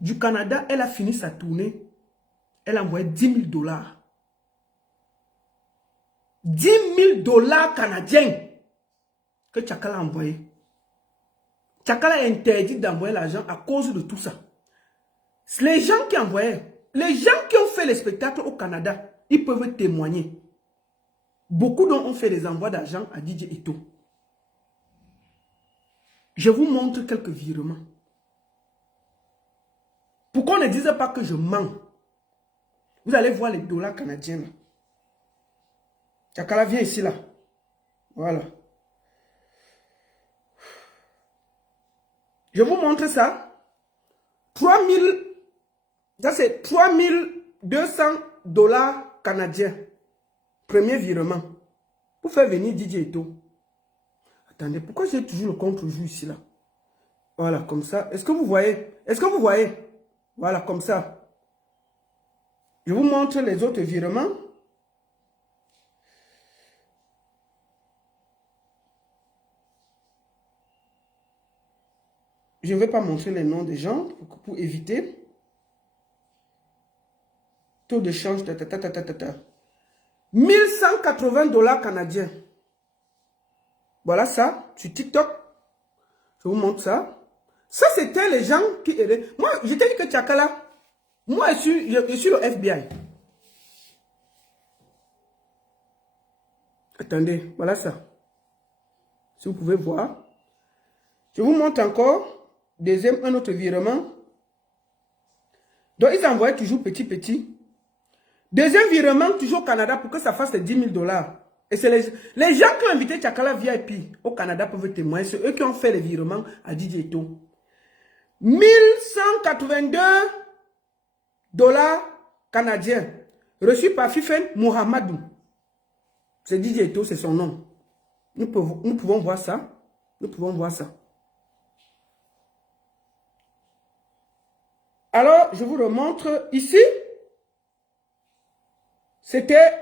Du Canada, elle a fini sa tournée. Elle a envoyé 10 000 $. 10 000 $ canadiens que Tchakala a envoyé. Tchakala a interdit d'envoyer l'argent à cause de tout ça. Les gens qui envoyaient, les gens qui ont fait les spectacles au Canada, ils peuvent témoigner. Beaucoup d'entre eux ont fait des envois d'argent à DJ Eto. Je vous montre quelques virements. Pour qu'on ne dise pas que je mens. Vous allez voir les dollars canadiens. Là. Tchakala, viens ici là. Voilà. Je vous montre ça. 3000. Ça c'est 3200 $ canadiens. Premier virement. Pour faire venir DJ Eto. Attendez, pourquoi j'ai toujours le contre-jour ici là? Voilà, comme ça. Est-ce que vous voyez? Est-ce que vous voyez? Voilà, comme ça. Je vous montre les autres virements. Je ne vais pas montrer les noms des gens pour éviter. Taux de change, 1180 $ canadiens. Voilà ça, sur TikTok. Je vous montre ça. Ça, c'était les gens qui aidaient. Moi, je t'ai dit que Tchakala, moi, je suis le FBI. Attendez, voilà ça. Si vous pouvez voir. Je vous montre encore. Un autre virement. Donc, ils envoyaient toujours petit. Deuxième virement, toujours au Canada, pour que ça fasse les 10 000 $. Et c'est les gens qui ont invité Tchakala VIP au Canada peuvent témoigner. C'est eux qui ont fait les virements à DJ Eto. 1182 $ canadiens reçus par Fifen Mohamedou. C'est DJ Eto, c'est son nom. Nous pouvons voir ça. Nous pouvons voir ça. Alors, je vous remontre. Ici, c'était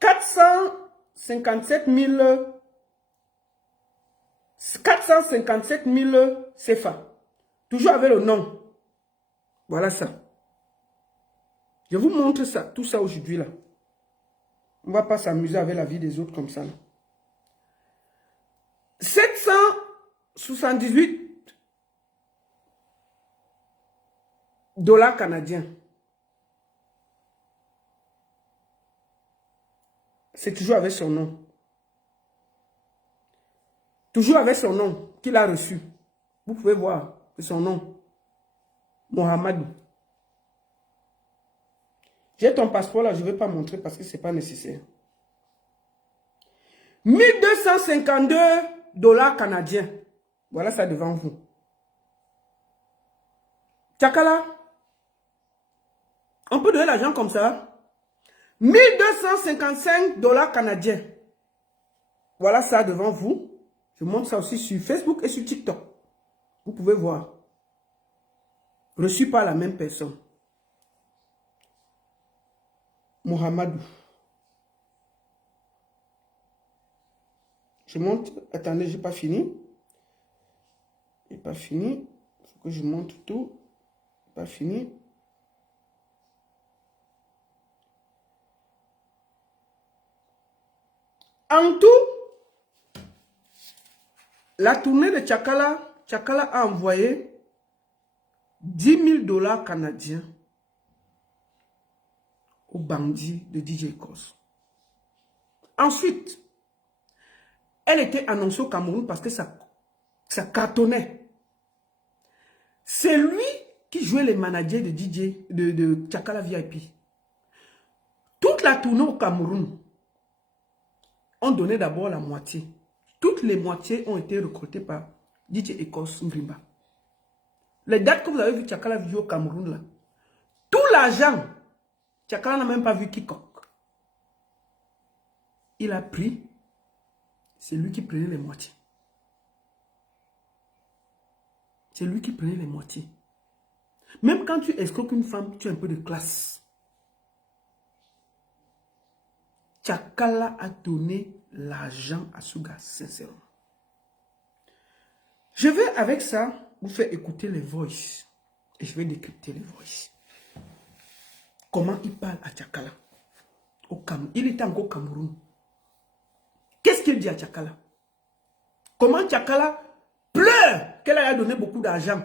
457 000 CFA. Toujours avec le nom. Voilà ça. Je vous montre ça, tout ça aujourd'hui là. On ne va pas s'amuser avec la vie des autres comme ça. Là. 778 $ canadiens. C'est toujours avec son nom. Toujours avec son nom qu'il a reçu. Vous pouvez voir son nom. Mohamedou. J'ai ton passeport là, je ne vais pas montrer parce que ce n'est pas nécessaire. 1252 $ canadiens. Voilà ça devant vous. Tchakala. On peut donner l'argent comme ça. 1255 $ canadiens. Voilà ça devant vous. Je montre ça aussi sur Facebook et sur TikTok. Vous pouvez voir. Reçu par la même personne. Mohamedou. Je montre. Attendez, je n'ai pas fini. Je n'ai pas fini. Il faut que je montre tout. Je n'ai pas fini. En tout, la tournée de Tchakala, Tchakala a envoyé 10 000 $ canadiens aux bandits de DJ Kos. Ensuite, elle était annoncée au Cameroun parce que ça cartonnait. C'est lui qui jouait les managers de DJ, de Tchakala VIP. Toute la tournée au Cameroun, on donnait d'abord la moitié. Toutes les moitiés ont été recrutées par DJ Ekos Ngrimba. Les dates que vous avez vu Tchakala jouer au Cameroun, là, tout l'argent, Tchakala n'a même pas vu quiconque. Il a pris, c'est lui qui prenait les moitiés. C'est lui qui prenait les moitiés. Même quand tu escroques une femme, tu as un peu de classe. Tchakala a donné l'argent à ce gars, sincèrement. Je vais avec ça vous faire écouter les voices. Et je vais décrypter les voices. Comment il parle à Tchakala. Il était encore au Cameroun. Qu'est-ce qu'il dit à Tchakala? Comment Tchakala pleure qu'elle a donné beaucoup d'argent.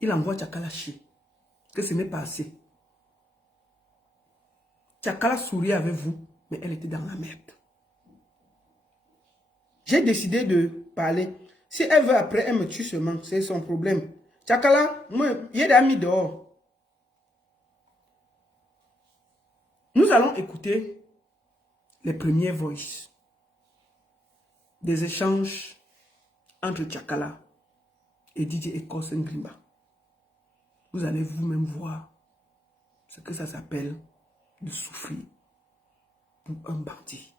Il envoie Tchakala chier. Que ce n'est pas assez. Tchakala sourit avec vous, mais elle était dans la merde. J'ai décidé de parler. Si elle veut après, elle me tue seulement. C'est son problème. Tchakala, moi, il y a des amis dehors. Nous allons écouter les premiers voices. Des échanges entre Tchakala et DJ Ekos Ngrimba. Vous allez vous-même voir ce que ça s'appelle de souffrir pour un bandit.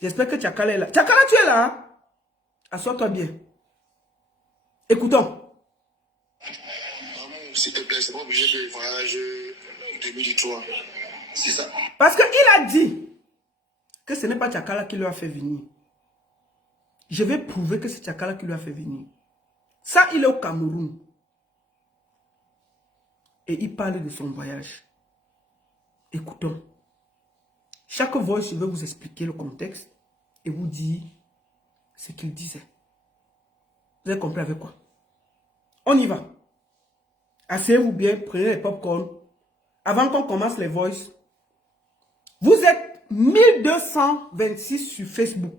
J'espère que Tchakala est là. Tchakala, tu es là? Assois-toi bien. Écoutons. S'il te plaît, c'est pas obligé de voyage 2003. C'est ça. Parce qu'il a dit que ce n'est pas Tchakala qui lui a fait venir. Je vais prouver que c'est Tchakala qui lui a fait venir. Ça, il est au Cameroun. Et il parle de son voyage. Écoutons. Chaque voice, je vais vous expliquer le contexte et vous dire ce qu'il disait. Vous avez compris avec quoi? On y va. Asseyez-vous bien, prenez les popcorn. Avant qu'on commence les voices, vous êtes 1226 sur Facebook.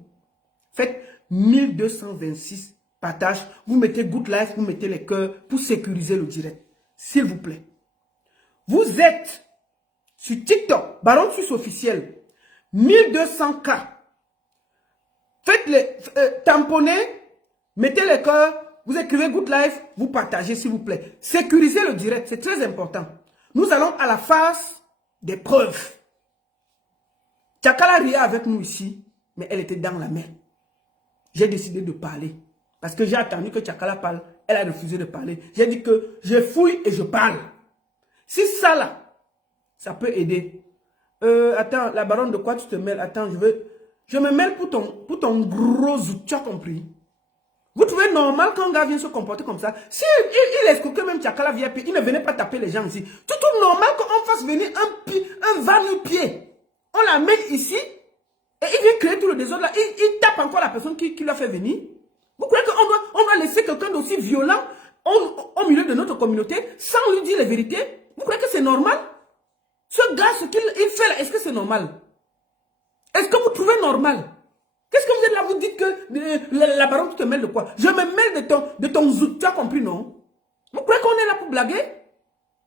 Faites 1226 partages. Vous mettez good life, vous mettez les cœurs pour sécuriser le direct. S'il vous plaît. Vous êtes sur TikTok, Baron Suisse officiel, 1200K. Faites les tamponnez, mettez les cœurs, vous écrivez good life, vous partagez s'il vous plaît. Sécurisez le direct, c'est très important. Nous allons à la phase des preuves. Tchakala riait avec nous ici, mais elle était dans la mer. J'ai décidé de parler. Parce que j'ai attendu que Tchakala parle, elle a refusé de parler. J'ai dit que je fouille et je parle. Si ça là, ça peut aider. Attends, la baronne, de quoi tu te mêles? Attends, je me mêle pour ton gros zout, tu as compris? Vous trouvez normal qu'un gars vienne se comporter comme ça? Si il escroquait même Tchakala VIP, il ne venait pas taper les gens ici. Tu trouves normal qu'on fasse venir un va-nu-pied? On l'amène ici et il vient créer tout le désordre là. Il tape encore la personne qui l'a fait venir. Vous croyez qu'on doit laisser quelqu'un d'aussi violent au milieu de notre communauté sans lui dire la vérité? Vous croyez que c'est normal? Ce gars, ce qu'il fait là, est-ce que c'est normal? Est-ce que vous trouvez normal? Qu'est-ce que vous êtes là? Vous dites que la baronne, tu te mêles de quoi? Je me mêle de ton zout. Tu as compris, non? Vous croyez qu'on est là pour blaguer?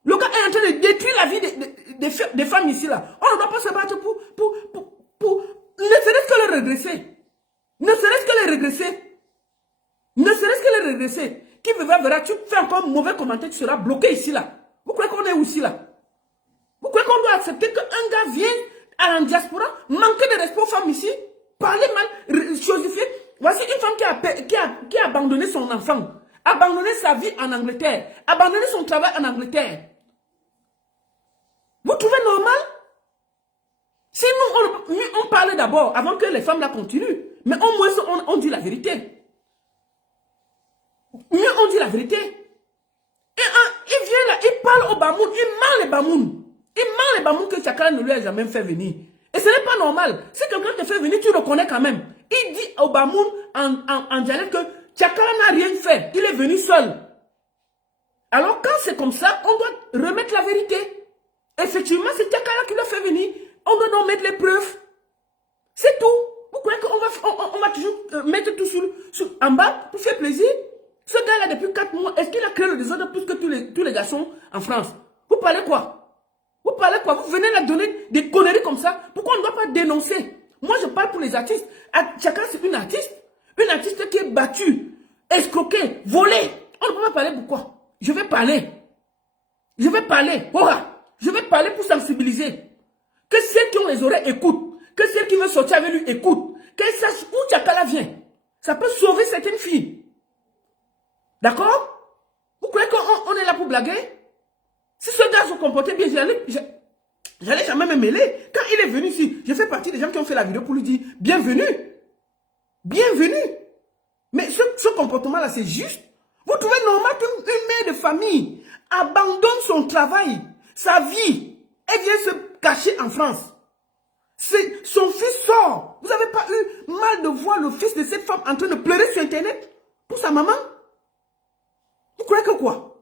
Le gars est en train de détruire la vie des femmes ici, là. On ne doit pas se battre pour ne serait-ce que les regresser. Ne serait-ce que les regresser. Ne serait-ce que les regresser. Qui verra, tu fais encore un mauvais commentaire, tu seras bloqué ici, là. Vous croyez qu'on est aussi là? Vous croyez qu'on doit accepter qu'un gars vienne à la diaspora, manquer de respect aux femmes ici, parler mal, chosifier? Voici une femme qui a abandonné son enfant, abandonné sa vie en Angleterre, abandonné son travail en Angleterre. Vous trouvez normal? Si nous, on parle d'abord, avant que les femmes la continuent, mais au moins on dit la vérité. Mieux on dit la vérité. Et il vient là, il parle au Bamoun, il ment les Bamoun. Il ment les Bamoun que Tchakala ne lui a jamais fait venir. Et ce n'est pas normal. Si quelqu'un te fait venir, tu le connais quand même. Il dit au Bamoun en dialecte que Tchakala n'a rien fait. Il est venu seul. Alors quand c'est comme ça, on doit remettre la vérité. Effectivement, c'est Tchakala qui l'a fait venir. On doit donc mettre les preuves. C'est tout. Vous croyez qu'on va toujours mettre tout en bas pour faire plaisir? Ce gars-là, depuis 4 mois, est-ce qu'il a créé le désordre plus que tous les garçons en France? Vous parlez quoi? Vous parlez quoi? Vous venez là donner des conneries comme ça? Pourquoi on ne doit pas dénoncer? Moi, je parle pour les artistes. Chacun, c'est une artiste qui est battue, escroquée, volée. On ne peut pas parler pourquoi? Je vais parler. Je vais parler. Voilà. Je vais parler pour sensibiliser. Que celles qui ont les oreilles écoutent. Que celles qui veulent sortir avec lui écoutent. Qu'elles sachent où Tchakala vient. Ça peut sauver certaines filles. D'accord? Vous croyez qu'on est là pour blaguer? Si ce gars se comportait bien, j'allais jamais me mêler. Quand il est venu ici, je fais partie des gens qui ont fait la vidéo pour lui dire bienvenue. Bienvenue. Mais ce comportement-là, c'est juste. Vous trouvez normal qu'une mère de famille abandonne son travail, sa vie, et vient se cacher en France? Son fils sort. Vous n'avez pas eu mal de voir le fils de cette femme en train de pleurer sur Internet pour sa maman? Vous croyez que quoi?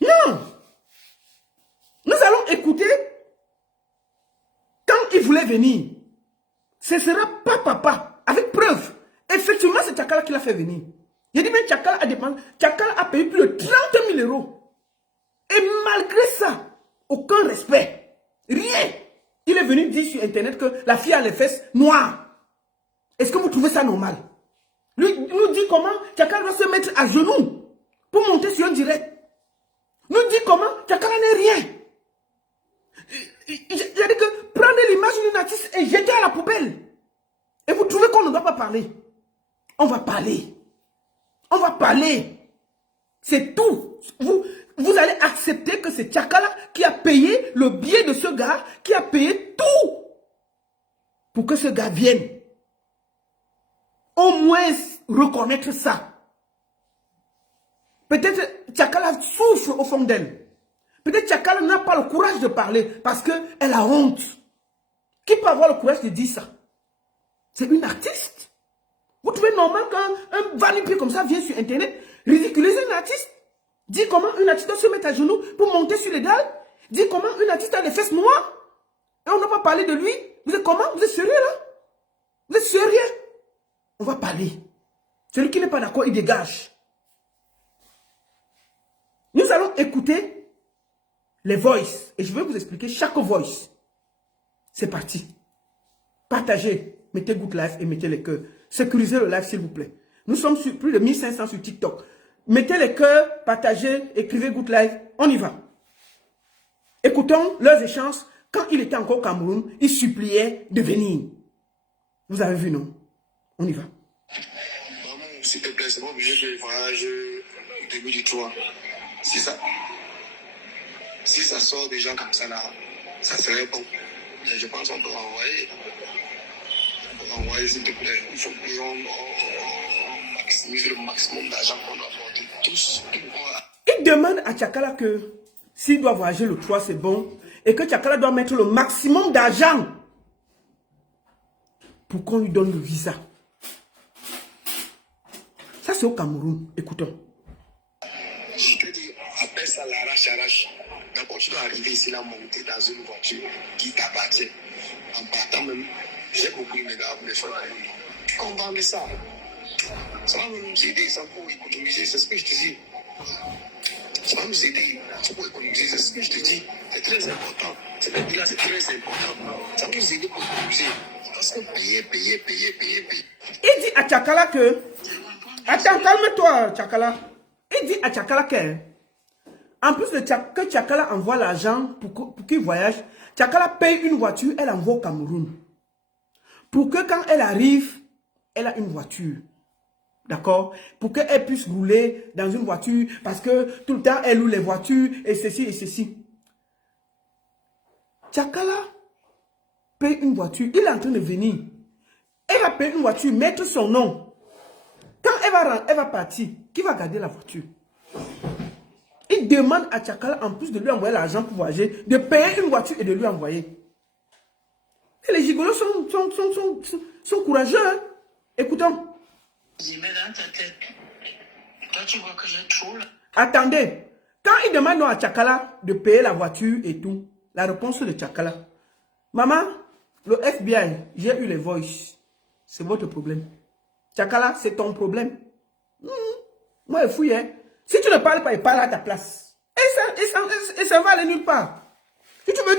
Non. Nous allons écouter quand il voulait venir. Ce ne sera pas papa, avec preuve. Effectivement, c'est Tchakala qui l'a fait venir. Il dit même Tchakala a dépensé. Tchakala a payé plus de 30 000 €. Et malgré ça, aucun respect. Rien. Il est venu dire sur Internet que la fille a les fesses noires. Est-ce que vous trouvez ça normal? Lui nous dit comment Tchakala doit se mettre à genoux pour monter sur un direct. Nous dit comment Tchakala n'est rien. Il a dit que prendre l'image d'une artiste et jeter à la poubelle. Et vous trouvez qu'on ne doit pas parler? On va parler. On va parler. C'est tout. Vous allez accepter que c'est Tchakala qui a payé le billet de ce gars, qui a payé tout pour que ce gars vienne. Au moins reconnaître ça. Peut-être Tchakala souffre au fond d'elle. Peut-être Tchakala n'a pas le courage de parler parce qu'elle a honte. Qui peut avoir le courage de dire ça? C'est une artiste. Vous trouvez normal qu'un vanipier comme ça vient sur Internet ridiculiser une artiste? Dit comment une artiste doit se mettre à genoux pour monter sur les dalles? Dit comment une artiste a les fesses noires? Et on n'a pas parlé de lui? Vous êtes comment? Vous êtes sérieux là? Vous êtes sérieux? On va parler. Celui qui n'est pas d'accord, il dégage. Nous allons écouter les voices. Et je vais vous expliquer chaque voice. C'est parti. Partagez. Mettez Good Life et mettez les cœurs. Sécurisez le live, s'il vous plaît. Nous sommes sur plus de 1500 sur TikTok. Mettez les cœurs, partagez, écrivez Good Life. On y va. Écoutons leurs échanges. Quand il était encore au Cameroun, il suppliait de venir. Vous avez vu, non? On y va. Maman, s'il te plaît, c'est pas obligé de voyage 2003. C'est ça. Si ça sort des gens comme ça là, ça serait bon. Mais je pense qu'on peut envoyer. Envoyer, s'il te plaît. Il faut qu'on maximise le maximum d'argent qu'on doit apporter. Tous. Il demande à Tchakala que s'il doit voyager le 3, c'est bon. Et que Tchakala doit mettre le maximum d'argent pour qu'on lui donne le visa. Ça, c'est au Cameroun. Écoutons. Je te dis, appelle ça l'arrache-arrache. D'abord, tu dois arriver ici, là, monter dans une voiture qui t'appartient. En partant même, j'ai compris, mes gars, mes frères. Content de ça. Ça va nous aider, ça pour économiser, c'est ce que je te dis. Ça va nous aider, ça pour économiser, c'est ce que je te dis. C'est très important. C'est là, c'est très important. Ça va nous aider pour économiser. Parce que payer. Il dit à Tchakala que... Attends, calme-toi, Tchakala. Il dit à Tchakala que... En plus de que Tchakala envoie l'argent pour qu'il voyage, Tchakala paye une voiture, elle envoie au Cameroun. Pour que quand elle arrive, elle a une voiture. D'accord? Pour qu'elle puisse rouler dans une voiture, parce que tout le temps, elle loue les voitures, et ceci, et ceci. Tchakala paye une voiture, il est en train de venir. Elle va payer une voiture, mettre son nom. Quand elle va partir, qui va garder la voiture? Il demande à Tchakala, en plus de lui envoyer l'argent pour voyager, de payer une voiture et de lui envoyer. Et les gigolos sont courageux. Hein? Écoutons. Mets dans ta tête. Toi, tu vois que j'ai trop là. Attendez. Quand il demande à Tchakala de payer la voiture et tout, la réponse de Tchakala. Maman, le FBI, j'ai eu les voices. C'est votre problème. Tchakala, c'est ton problème. Moi, je fouille. Hein? Si tu ne parles pas, il parle à ta place. Et ça va aller nulle part. Si tu veux,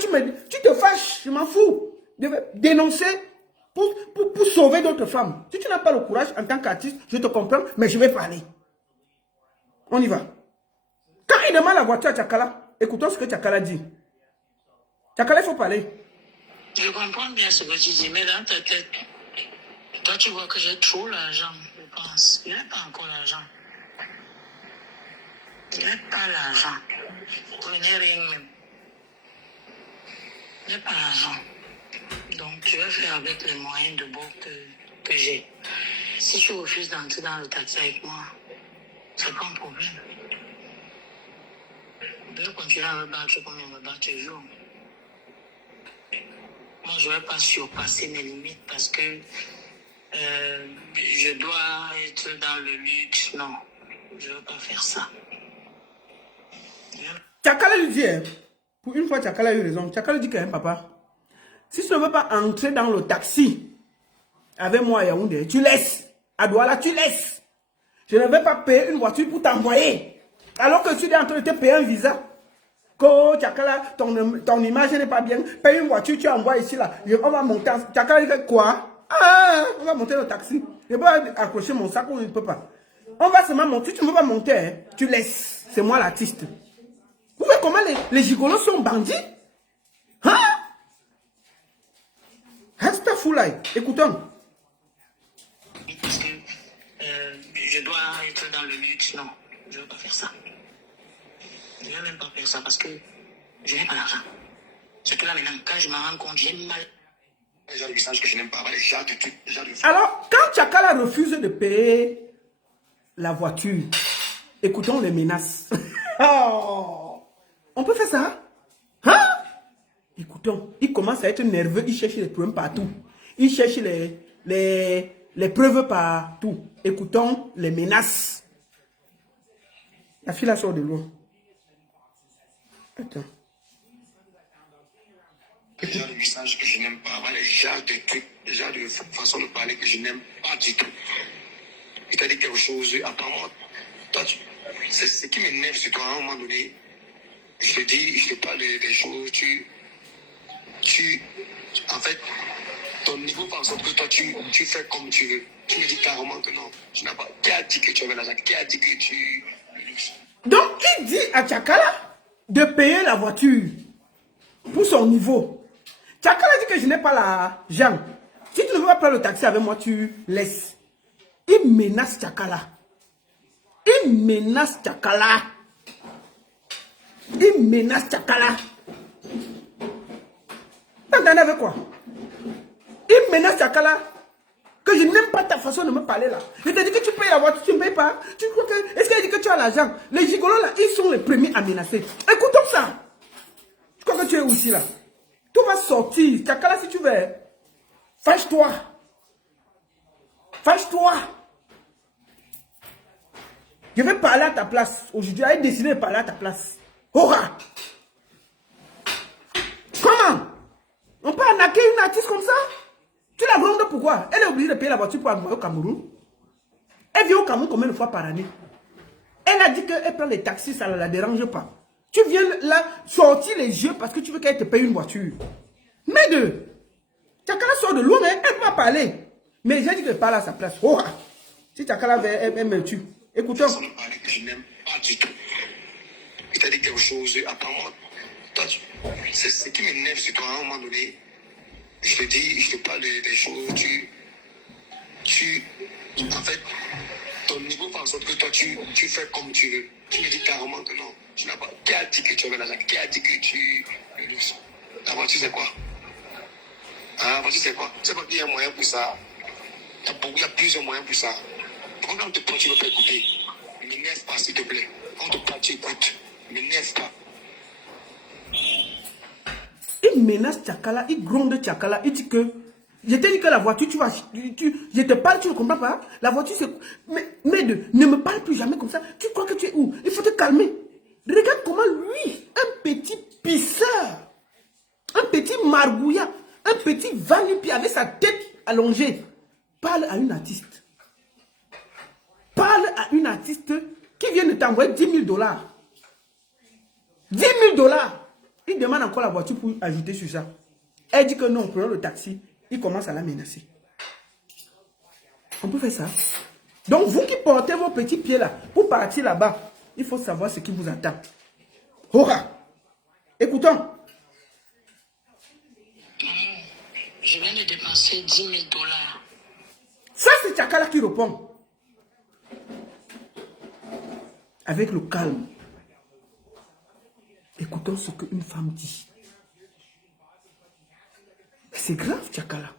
tu te fâches, je m'en fous. Je vais dénoncer pour sauver d'autres femmes. Si tu n'as pas le courage en tant qu'artiste, je te comprends, mais je vais parler. On y va. Quand il demande la voiture à Tchakala, écoutons ce que Tchakala dit. Tchakala, il faut parler. Je comprends bien ce que tu dis, mais dans ta tête, toi, tu vois que j'ai trop l'argent, je pense. Il n'y a pas encore l'argent. Il n'y a pas l'argent. Il n'y a rien même. Il n'y a pas l'argent. Donc, tu vas faire avec les moyens de bord que j'ai. Si tu refuses d'entrer dans le taxi avec moi, c'est pas un problème. Je vais continuer à me battre comme je me bats toujours. Moi, je ne vais pas surpasser mes limites parce que je dois être dans le luxe. Non, je ne veux pas faire ça. Tchakala lui dit, hein, pour une fois, Tchakala a eu raison. Tchakala dit quand même, papa, si tu ne veux pas entrer dans le taxi avec moi à Yaoundé, tu laisses. À Douala, tu laisses. Je ne vais pas payer une voiture pour t'envoyer. Alors que tu es en train de te payer un visa. Que Tchakala, ton image n'est pas bien. Paye une voiture, tu envoies ici, là. On va monter. Tchakala dit quoi? Ah, on va monter le taxi. Je peux accrocher mon sac ou je ne peux pas. On va seulement monter. Tu ne veux pas monter, hein? Tu laisses. C'est moi l'artiste. Vous voyez comment les gigolos sont bandits? Hein? Astaghfirullah. Écoutons. Parce que je dois être dans le luxe. Non, je ne veux pas faire ça. Je ne vais même pas faire ça parce que je n'ai pas l'argent. C'est que là maintenant, quand je me rends compte, j'ai mal. Les gens de messages que je n'aime pas, les gens de trucs, les gens de... Alors, quand Tchakala refuse de payer la voiture, écoutons les menaces. Oh, on peut faire ça? Hein? Écoutons, il commence à être nerveux, il cherche les problèmes partout. Il cherche les preuves partout. Écoutons les menaces. La fille la sort de loin. Attends. Les gens de messages que je n'aime pas, les gens de trucs, les gens de façon de parler que je n'aime pas du tout. Il t'a dit quelque chose, apparemment, toi, c'est ce qui m'énerve sur toi à un moment donné. Je te dis, je te parle des choses, en fait, ton niveau fait en sorte que toi, tu fais comme tu veux. Tu me dis carrément que non, tu n'as pas. Qui a dit que tu avais l'argent? Qui a dit que tu... Donc, il dit à Tchakala de payer la voiture pour son niveau. Tchakala dit que je n'ai pas l'argent. Si tu ne veux pas prendre le taxi avec moi, tu laisses. Il menace Tchakala. Il menace Tchakala. Il menace Tchakala. T'entendez avec quoi? Il menace Tchakala. Que je n'aime pas ta façon de me parler là. Je te dis que tu payes la voiture, tu ne payes pas. Tu crois que... Est-ce qu'il dit que tu as l'argent? Les gigolos là, ils sont les premiers à menacer. Écoutons ça. Tu crois que tu es aussi là? Tout va sortir. Tchakala, si tu veux. Fâche-toi. Fâche-toi. Je vais parler à ta place. Aujourd'hui, elle a décidé de parler à ta place. Hora! Comment? On peut arnaquer une artiste comme ça? Tu la grondes pourquoi? Elle est obligée de payer la voiture pour aller au Cameroun. Elle vient au Cameroun combien de fois par année? Elle a dit qu'elle prend les taxis, ça ne la dérange pas. Tu viens là sortir les yeux parce que tu veux qu'elle te paye une voiture. Mais de... Tchakala sort de loin, elle va parler. Mais j'ai dit que parle à sa place. Hora! Si Tchakala elle me tue. Écoutons. Je n'aime pas du tout. Il t'a dit quelque chose, apparemment, c'est ce qui m'énerve sur toi à un moment donné. Je te dis, je te parle des choses, en fait, ton niveau fait en sorte que toi, tu fais comme tu veux. Tu me dis carrément que non, tu n'as pas. Qui a dit que tu avais l'argent? Qui a dit que tu... La voiture, c'est quoi? Ah, la voiture, c'est quoi? C'est pas qu'il y a un moyen pour ça. Il y a plusieurs moyens pour ça. Pourquoi on te parle, tu ne veux pas écouter? M'énerve pas, s'il te plaît. Quand on te parle, tu écoutes. M'énerve pas. Il menace Tchakala, il gronde Tchakala, il dit que... Je t'ai dit que la voiture, tu vas... je te parle, tu ne comprends pas? La voiture, c'est... Mais ne me parle plus jamais comme ça. Tu crois que tu es où? Il faut te calmer. Regarde comment lui, un petit pisseur, un petit margouillat, un petit va-nu-pied avec sa tête allongée, parle à une artiste. Parle à une artiste qui vient de t'envoyer 10 000 $. 10 000 $. Il demande encore la voiture pour ajouter sur ça. Elle dit que non, prenons le taxi. Il commence à la menacer. On peut faire ça. Donc, vous qui portez vos petits pieds là, pour partir là-bas, il faut savoir ce qui vous attend. Hora! Écoutons. Je viens de dépenser 10 000 $. Ça, c'est Tchakala qui répond. Avec le calme. Écoutons ce qu'une femme dit. C'est grave, Tchakala.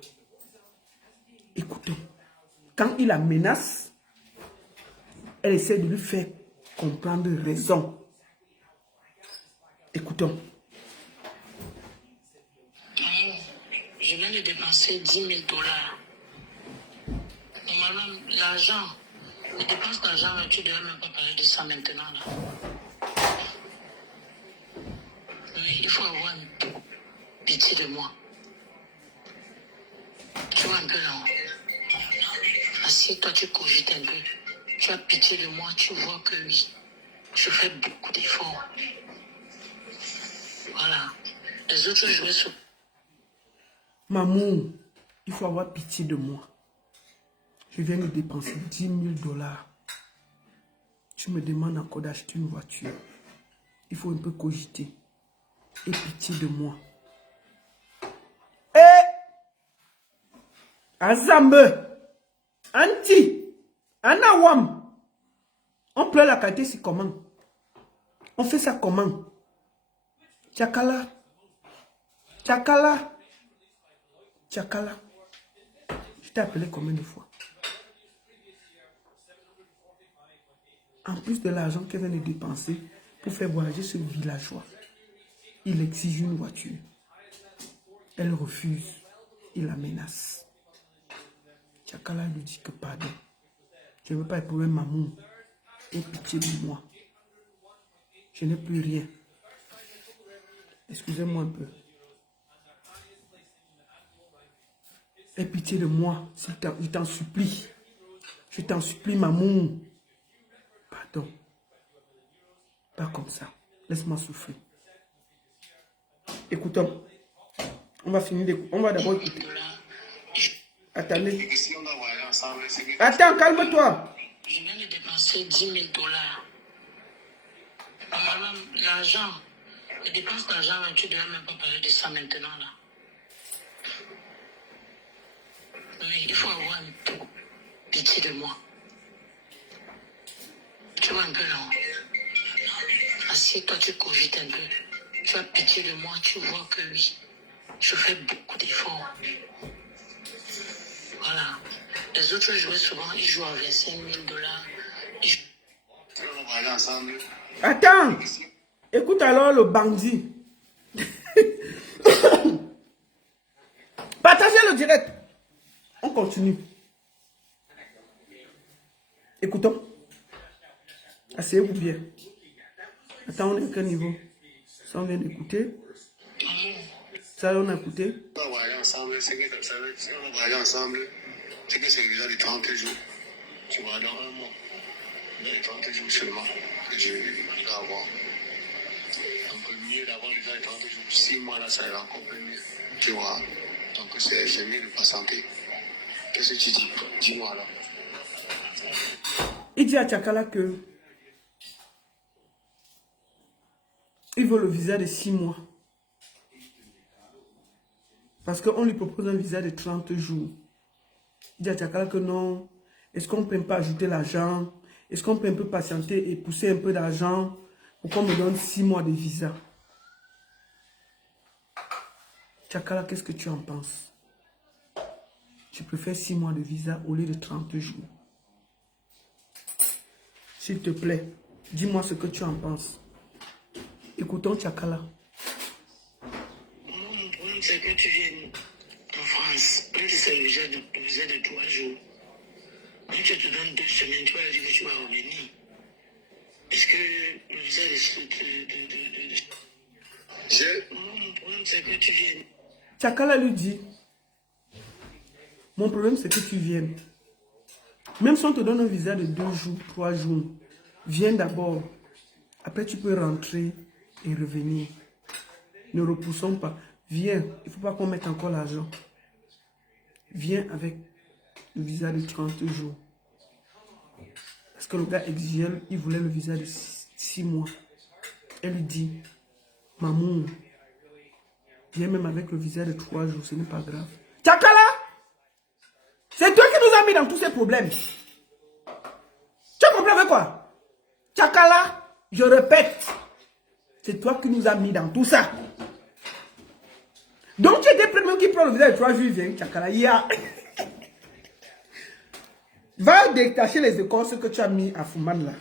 Écoutons. Quand il la menace, elle essaie de lui faire comprendre raison. Écoutons. Je viens de dépenser 10 000 $. Normalement, l'argent, les dépenses d'argent, tu ne devrais même pas parler de ça maintenant. Là. Mais il faut avoir un peu pitié de moi. Tu vois un peu, non? Assieds-toi, tu cogites un peu. Tu as pitié de moi, tu vois que oui, je fais beaucoup d'efforts. Voilà. Les autres jouets sont... Maman, il faut avoir pitié de moi. Je viens de dépenser 10 000 $. Tu me demandes encore d'acheter une voiture. Il faut un peu cogiter. Et pitié de moi. Azambe, Anti, Anawam. On pleure la qualité, c'est comment? On fait ça comment? Tchakala. Tchakala. Tchakala. Je t'ai appelé combien de fois? En plus de l'argent qu'elle vient de dépenser pour faire voyager ce villageois, il exige une voiture. Elle refuse. Il la menace. Tchakala lui dit que pardon. Je ne veux pas éprouver maman. Aie pitié de moi. Je n'ai plus rien. Excusez-moi un peu. Aie pitié de moi. Je t'en supplie. Je t'en supplie, maman. Pardon. Pas comme ça. Laisse-moi souffrir. Écoutons. On va finir d'écouter. On va d'abord écouter. Attendez. Attends, calme-toi. Je viens de dépenser 10 000 $. Normalement, l'argent, les dépenses d'argent, tu ne devrais même pas parler de ça maintenant. Là. Mais il faut avoir un peu pitié de moi. Tu vois un peu, non? Assieds-toi, tu cogites un peu. Tu as pitié de moi, tu vois que oui, je fais beaucoup d'efforts. Voilà. Les autres joueurs, souvent, ils jouent à 25 000 dollars. On va aller ensemble. Attends. Écoute alors le bandit. Partagez le direct. On continue. Écoutons. Asseyez-vous bien. Attends, on est à quel niveau? Ça, on vient d'écouter. Ça, on a écouté. On va aller ensemble. C'est que on va aller ensemble. C'est que c'est déjà les 30 jours. Tu vois, dans un mois. Les 30 jours seulement. Je vais avoir. Un peu mieux d'avoir déjà les 30 jours. 6 mois là, ça ira encore mieux. Tu vois. Donc c'est mieux de patienter. Qu'est-ce que tu dis? Dis-moi là. Il dit à Tchakala que il veut le visa de 6 mois. Parce qu'on lui propose un visa de 30 jours. Il dit à Tchakala que non. Est-ce qu'on ne peut pas ajouter l'argent? Est-ce qu'on peut un peu patienter et pousser un peu d'argent pour qu'on me donne 6 mois de visa? Tchakala, qu'est-ce que tu en penses? Tu préfères 6 mois de visa au lieu de 30 jours. S'il te plaît, dis-moi ce que tu en penses. Écoutons Tchakala. Mon problème, c'est que tu viennes en France. Même si c'est le visa de 3 jours. Quand tu te donnes 2 semaines, tu vas dire que tu vas revenir. Est-ce que le visa Mon problème, c'est que tu viennes. Tchakala lui dit, mon problème c'est que tu viennes. Même si on te donne un visa de 2 jours, 3 jours, viens d'abord. Après tu peux rentrer et revenir. Ne repoussons pas. Viens, il ne faut pas qu'on mette encore l'argent. Viens avec le visa de 30 jours. Parce que le gars exigeait, il voulait le visa de 6 mois. Elle lui dit, maman, viens même avec le visa de 3 jours, ce n'est pas grave. Tchakala, c'est toi qui nous as mis dans tous ces problèmes. Tu as compris avec quoi? Tchakala, je répète, c'est toi qui nous as mis dans tout ça. Donc tu es des premiers qui prend le visa de 3 jours, il vient, Tchakala, il y a... Va détacher les écorces que tu as mis à Fouman là.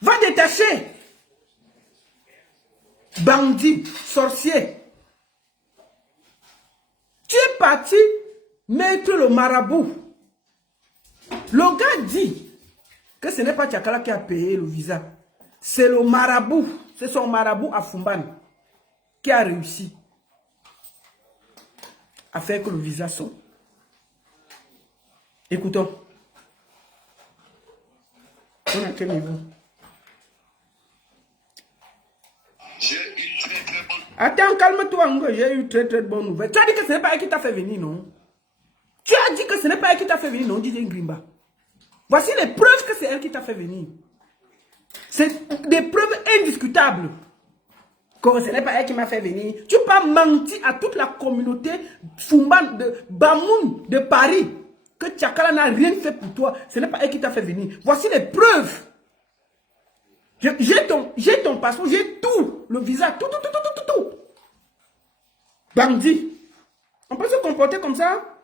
Va détacher. Bandit, sorcier. Tu es parti mettre le marabout. Le gars dit que ce n'est pas Tchakala qui a payé le visa. C'est le marabout. C'est son marabout à Fumban qui a réussi à faire que le visa sorte. Écoutons. On a quel niveau? J'ai une très très bonne. Attends, calme-toi, j'ai eu très très bonne nouvelle. Tu as dit que ce n'est pas elle qui t'a fait venir, non? Tu as dit que ce n'est pas elle qui t'a fait venir, non, DJ Grimba? Voici les preuves que c'est elle qui t'a fait venir. C'est des preuves indiscutables. Que ce n'est pas elle qui m'a fait venir. Tu n'as pas menti à toute la communauté Fumban de Bamoun de Paris que Tchakala n'a rien fait pour toi. Ce n'est pas elle qui t'a fait venir. Voici les preuves. J'ai ton passeport, j'ai tout. Le visa, tout. Bandit. On peut se comporter comme ça?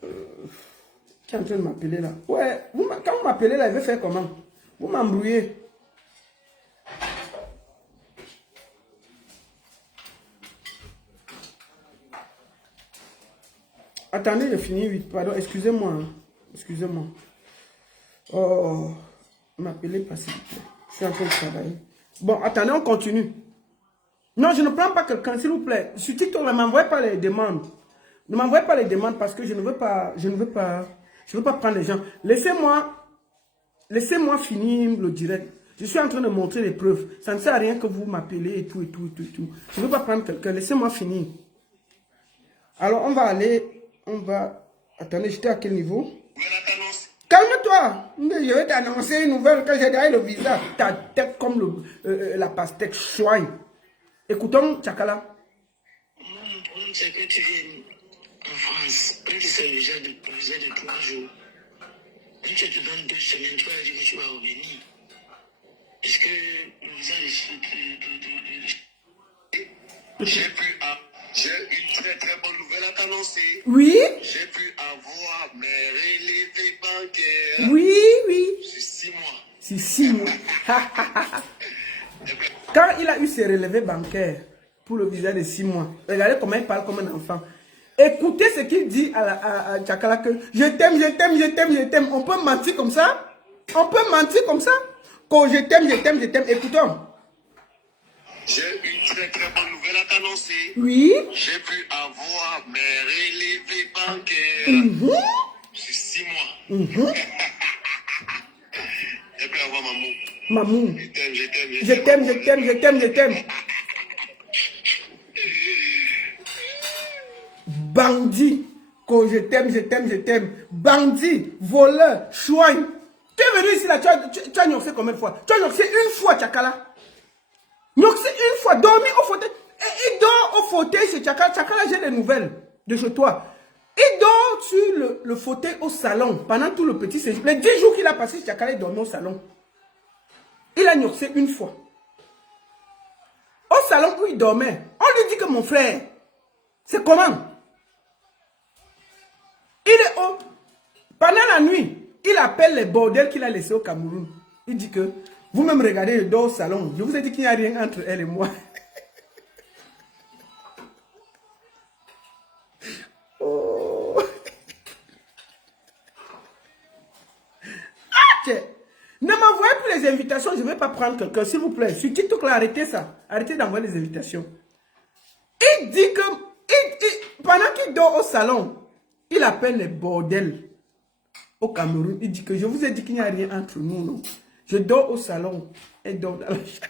Tu es en train de m'appeler là. Ouais, quand vous m'appelez là, il veut faire comment? Vous m'embrouillez. Attendez, j'ai fini vite. Pardon, excusez-moi. Excusez-moi. Oh, vous m'appelez pas s'il vous plaît. Je suis en train de travailler. Bon, attendez, on continue. Non, je ne prends pas quelqu'un, s'il vous plaît. Sur TikTok, ne m'envoyez pas les demandes. Ne m'envoyez pas les demandes parce que je ne veux pas prendre les gens. Laissez-moi finir le direct. Je suis en train de montrer les preuves. Ça ne sert à rien que vous m'appelez et tout. Je ne veux pas prendre quelqu'un. Laissez-moi finir. Alors, on va aller. Attendez, j'étais à quel niveau? Calme-toi. Je vais t'annoncer une nouvelle que j'ai derrière le visage. Ta tête comme la pastèque choigne. Écoutons, Tchakala. Mon problème, c'est que tu viennes en France, quand c'est un visa de 3 jours, quand tu te donnes 2 semaines, tu vas dire que tu vas revenir. Est-ce que le visa j'ai une très très bonne nouvelle à t'annoncer. Oui. J'ai pu avoir mes relevés bancaires. Oui, oui. C'est 6 mois. C'est 6 mois. Quand il a eu ses relevés bancaires pour le visa de 6 mois, regardez comment il parle comme un enfant. Écoutez ce qu'il dit à Tchakala que je t'aime, je t'aime, je t'aime, je t'aime. On peut mentir comme ça? On peut mentir comme ça? Quand je t'aime, je t'aime, je t'aime. Écoutons. J'ai une très très bonne nouvelle à t'annoncer. Oui. J'ai pu avoir mes relevés bancaires. C'est 6 mois. J'ai pu avoir maman. Maman. Je t'aime, je t'aime, je t'aime, je t'aime, je t'aime, je t'aime. Bandit. Quand je t'aime, je t'aime, je t'aime. Bandit, voleur, chouin. Tu es venu ici là, tu as gnoxé combien de fois? Tu as gnoxé une fois, Tchakala. Gnoxé une fois, dormi au fauteuil. Il dort au fauteuil chez Tchakala. Tchakala, j'ai des nouvelles de chez toi. Il dort sur le fauteuil au salon pendant tout le petit séjour. Les 10 jours qu'il a passé chez Tchakala, il dormait au salon. Il a gnoxé une fois. Au salon où il dormait, on lui dit que mon frère, c'est comment? Il est au... Pendant la nuit, il appelle les bordels qu'il a laissés au Cameroun. Il dit que, vous-même regardez, je dors au salon. Je vous ai dit qu'il n'y a rien entre elle et moi. Oh. Ah, ne m'envoyez plus les invitations, je ne vais pas prendre quelqu'un, s'il vous plaît. Sur TikTok, là, arrêtez ça. Arrêtez d'envoyer les invitations. Il dit que, pendant qu'il dort au salon, il appelle les bordels au Cameroun. Il dit que je vous ai dit qu'il n'y a rien entre nous, non. Je dors au salon. Elle dort dans la chambre.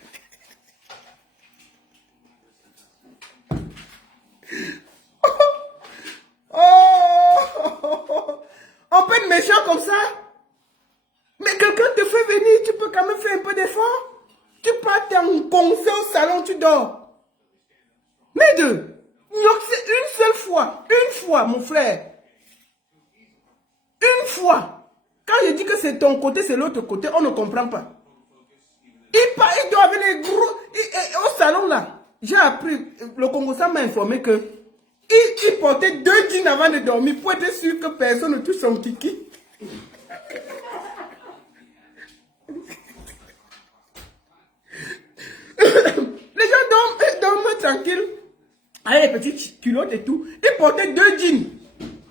Oh! On peut être méchant comme ça? Mais quelqu'un te fait venir, tu peux quand même faire un peu d'effort. Tu pars t'engoncer au salon, tu dors. Mais deux, c'est une seule fois, mon frère. Une fois. Quand je dis que c'est ton côté, c'est l'autre côté, on ne comprend pas. Il dort avec les gros... au salon là, j'ai appris, le Congo-Ça m'a informé que il portait 2 jeans avant de dormir pour être sûr que personne ne touche son kiki. Les gens dorment tranquilles, avec les petites culottes et tout. Il portait 2 jeans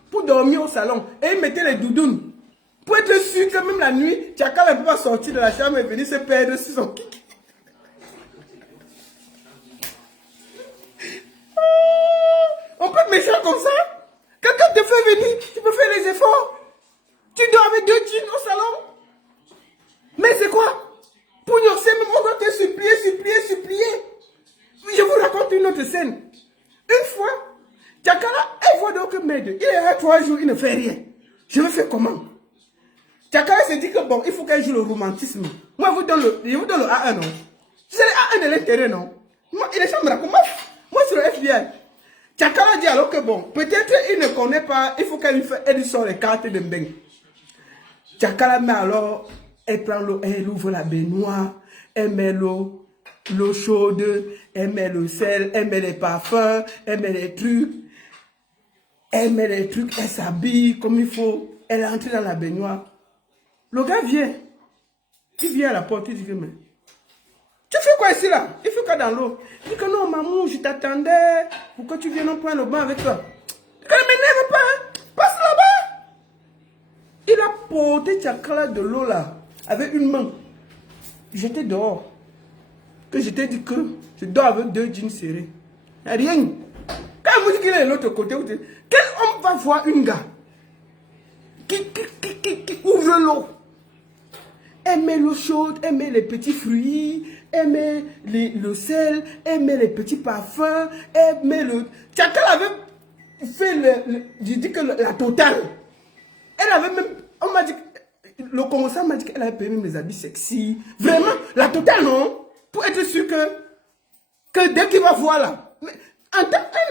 pour dormir au salon et il mettait les doudounes. Pour être sûr que même la nuit, Tchakala ne peut pas sortir de la chambre et venir se perdre sur son kiki. On peut être méchant comme ça? Quelqu'un te fait venir, tu peux faire les efforts. Tu dors avec 2 jeans au salon. Mais c'est quoi? Pour nous, on doit te supplier. Je vous raconte une autre scène. Une fois, Tchakala, elle voit donc Med. Il est là 3 jours, il ne fait rien. Je vais faire comment? Tchakala se dit que bon, il faut qu'elle joue le romantisme. Moi, je vous donne le A1, non? C'est le A1 de l'intérêt, non? Moi, il est chambre, moi, c'est le FBI. Tchakala dit alors que bon, peut-être il ne connaît pas, il faut qu'elle lui sort les cartes de Mbeng. Tchakala, mais alors, elle prend l'eau, elle ouvre la baignoire, elle met l'eau chaude, elle met le sel, elle met les parfums, elle met les trucs. Elle s'habille comme il faut, elle entre dans la baignoire. Le gars vient, il vient à la porte, il dit que mais, tu fais quoi ici là? Il fait quoi dans l'eau? Il dit que non maman, je t'attendais pour que tu viennes prendre le bain avec toi. Il dit que ne m'énerve pas, hein? Passe là-bas. Il a porté Tchakala de l'eau là, avec une main. J'étais dehors. Que je t'ai dit que je dors avec 2 jeans serrés. Il n'y a rien. Quand vous dites qu'il est de l'autre côté, vous dites, quel homme va voir une gars qui ouvre l'eau? Elle met l'eau chaude, elle met les petits fruits, elle met le sel, elle met les petits parfums, elle met le... Tchakala avait fait je dis que la totale. Elle avait même... On m'a dit... Le Congo-Ça m'a dit qu'elle avait payé même les habits sexy. Vraiment, la totale, non? Pour être sûr que dès qu'il va voir là... Mais, un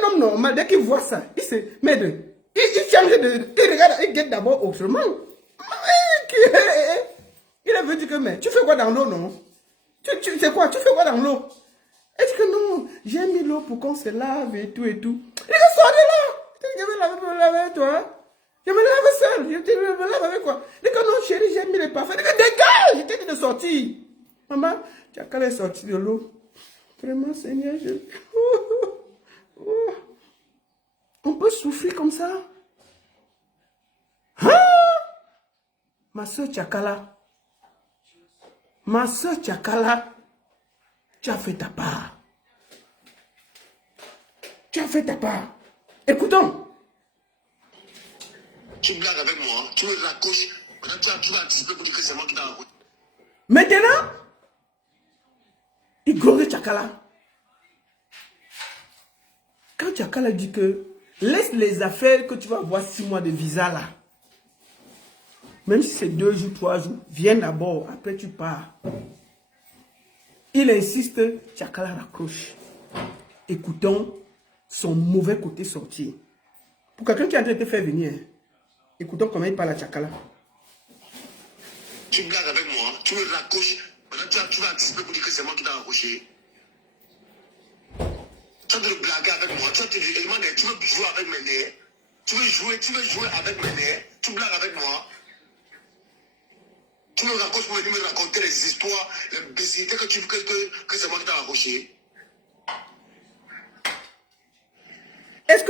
homme normal, dès qu'il voit ça, il se... Mais Il change de... Il regarde, il guette d'abord autrement. Il a vu dire que, mais tu fais quoi dans l'eau, non? Tu sais quoi? Tu fais quoi dans l'eau? Elle dit que non, j'ai mis l'eau pour qu'on se lave et tout et tout. Il dit, sors de là! Je vais me laver avec toi. Je me lave seul. Je me lave avec quoi? Il dit que non, chérie, j'ai mis les parfums. Il dit que dégage! Je t'ai dit de sortir. Maman, tu as qu'à aller sortir de l'eau. Vraiment, Seigneur, je... On peut souffrir comme ça? Hein? Ma soeur Tchakala. Ma soeur Tchakala. Tu as fait ta part. Tu as fait ta part. Écoutons. Tu blagues avec moi, tu me raccroches. Maintenant, tu vas anticiper pour dire que c'est moi qui t'ai envoyé. Maintenant, il glorifie Tchakala. Quand Tchakala dit que laisse les affaires que tu vas avoir 6 mois de visa là. Même si c'est 2 jours, 3 jours, viens d'abord, après tu pars. Il insiste, Tchakala raccroche. Écoutons son mauvais côté sortir. Pour quelqu'un qui est en train de te faire venir, écoutons comment il parle à Tchakala. Tu blagues avec moi, tu me raccroches. Maintenant, tu vas anticiper pour dire que c'est moi qui t'ai raccroché. Tu es en train de blaguer avec moi. Tu veux jouer avec mes nerfs. Tu veux jouer avec mes nerfs. Tu blagues avec moi. Tu me raccroches pour venir me raconter les histoires, les bêtisités que c'est moi qui t'ai raccroché. Est-ce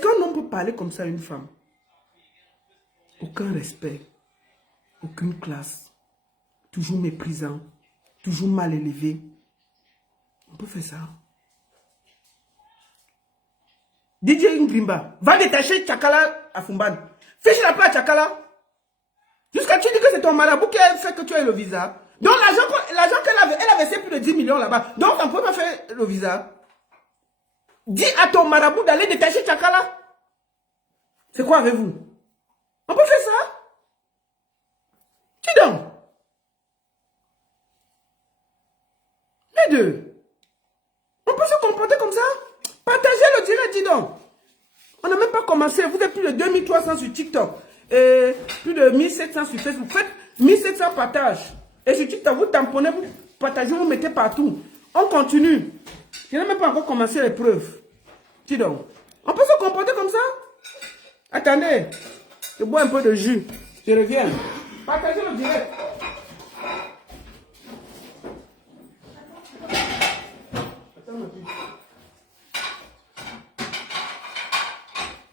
qu'un homme peut parler comme ça à une femme? Aucun respect, aucune classe, toujours méprisant, toujours mal élevé. On peut faire ça. DJ Ngrimba, va détacher Tchakala à Fumban. Fiche la paix à Tchakala. Jusqu'à tu dis que c'est ton marabout qui a fait que tu aies le visa. Donc l'argent qu'elle avait, elle a versé plus de 10 millions là-bas. Donc on ne peut pas faire le visa. Dis à ton marabout d'aller détacher Tchakala. C'est quoi avec vous? On peut faire ça? Dis donc. Les deux. On peut se comporter comme ça? Partagez le direct, dis donc. On n'a même pas commencé. Vous êtes plus de 2300 sur TikTok. Et plus de 1700 sur Facebook. Faites 1700 partages. Et sur TikTok, vous tamponnez, vous partagez, vous mettez partout. On continue. Je n'ai même pas encore commencé l'épreuve. Dis donc. On peut se comporter comme ça? Attendez. Je bois un peu de jus. Je reviens. Partagez le direct.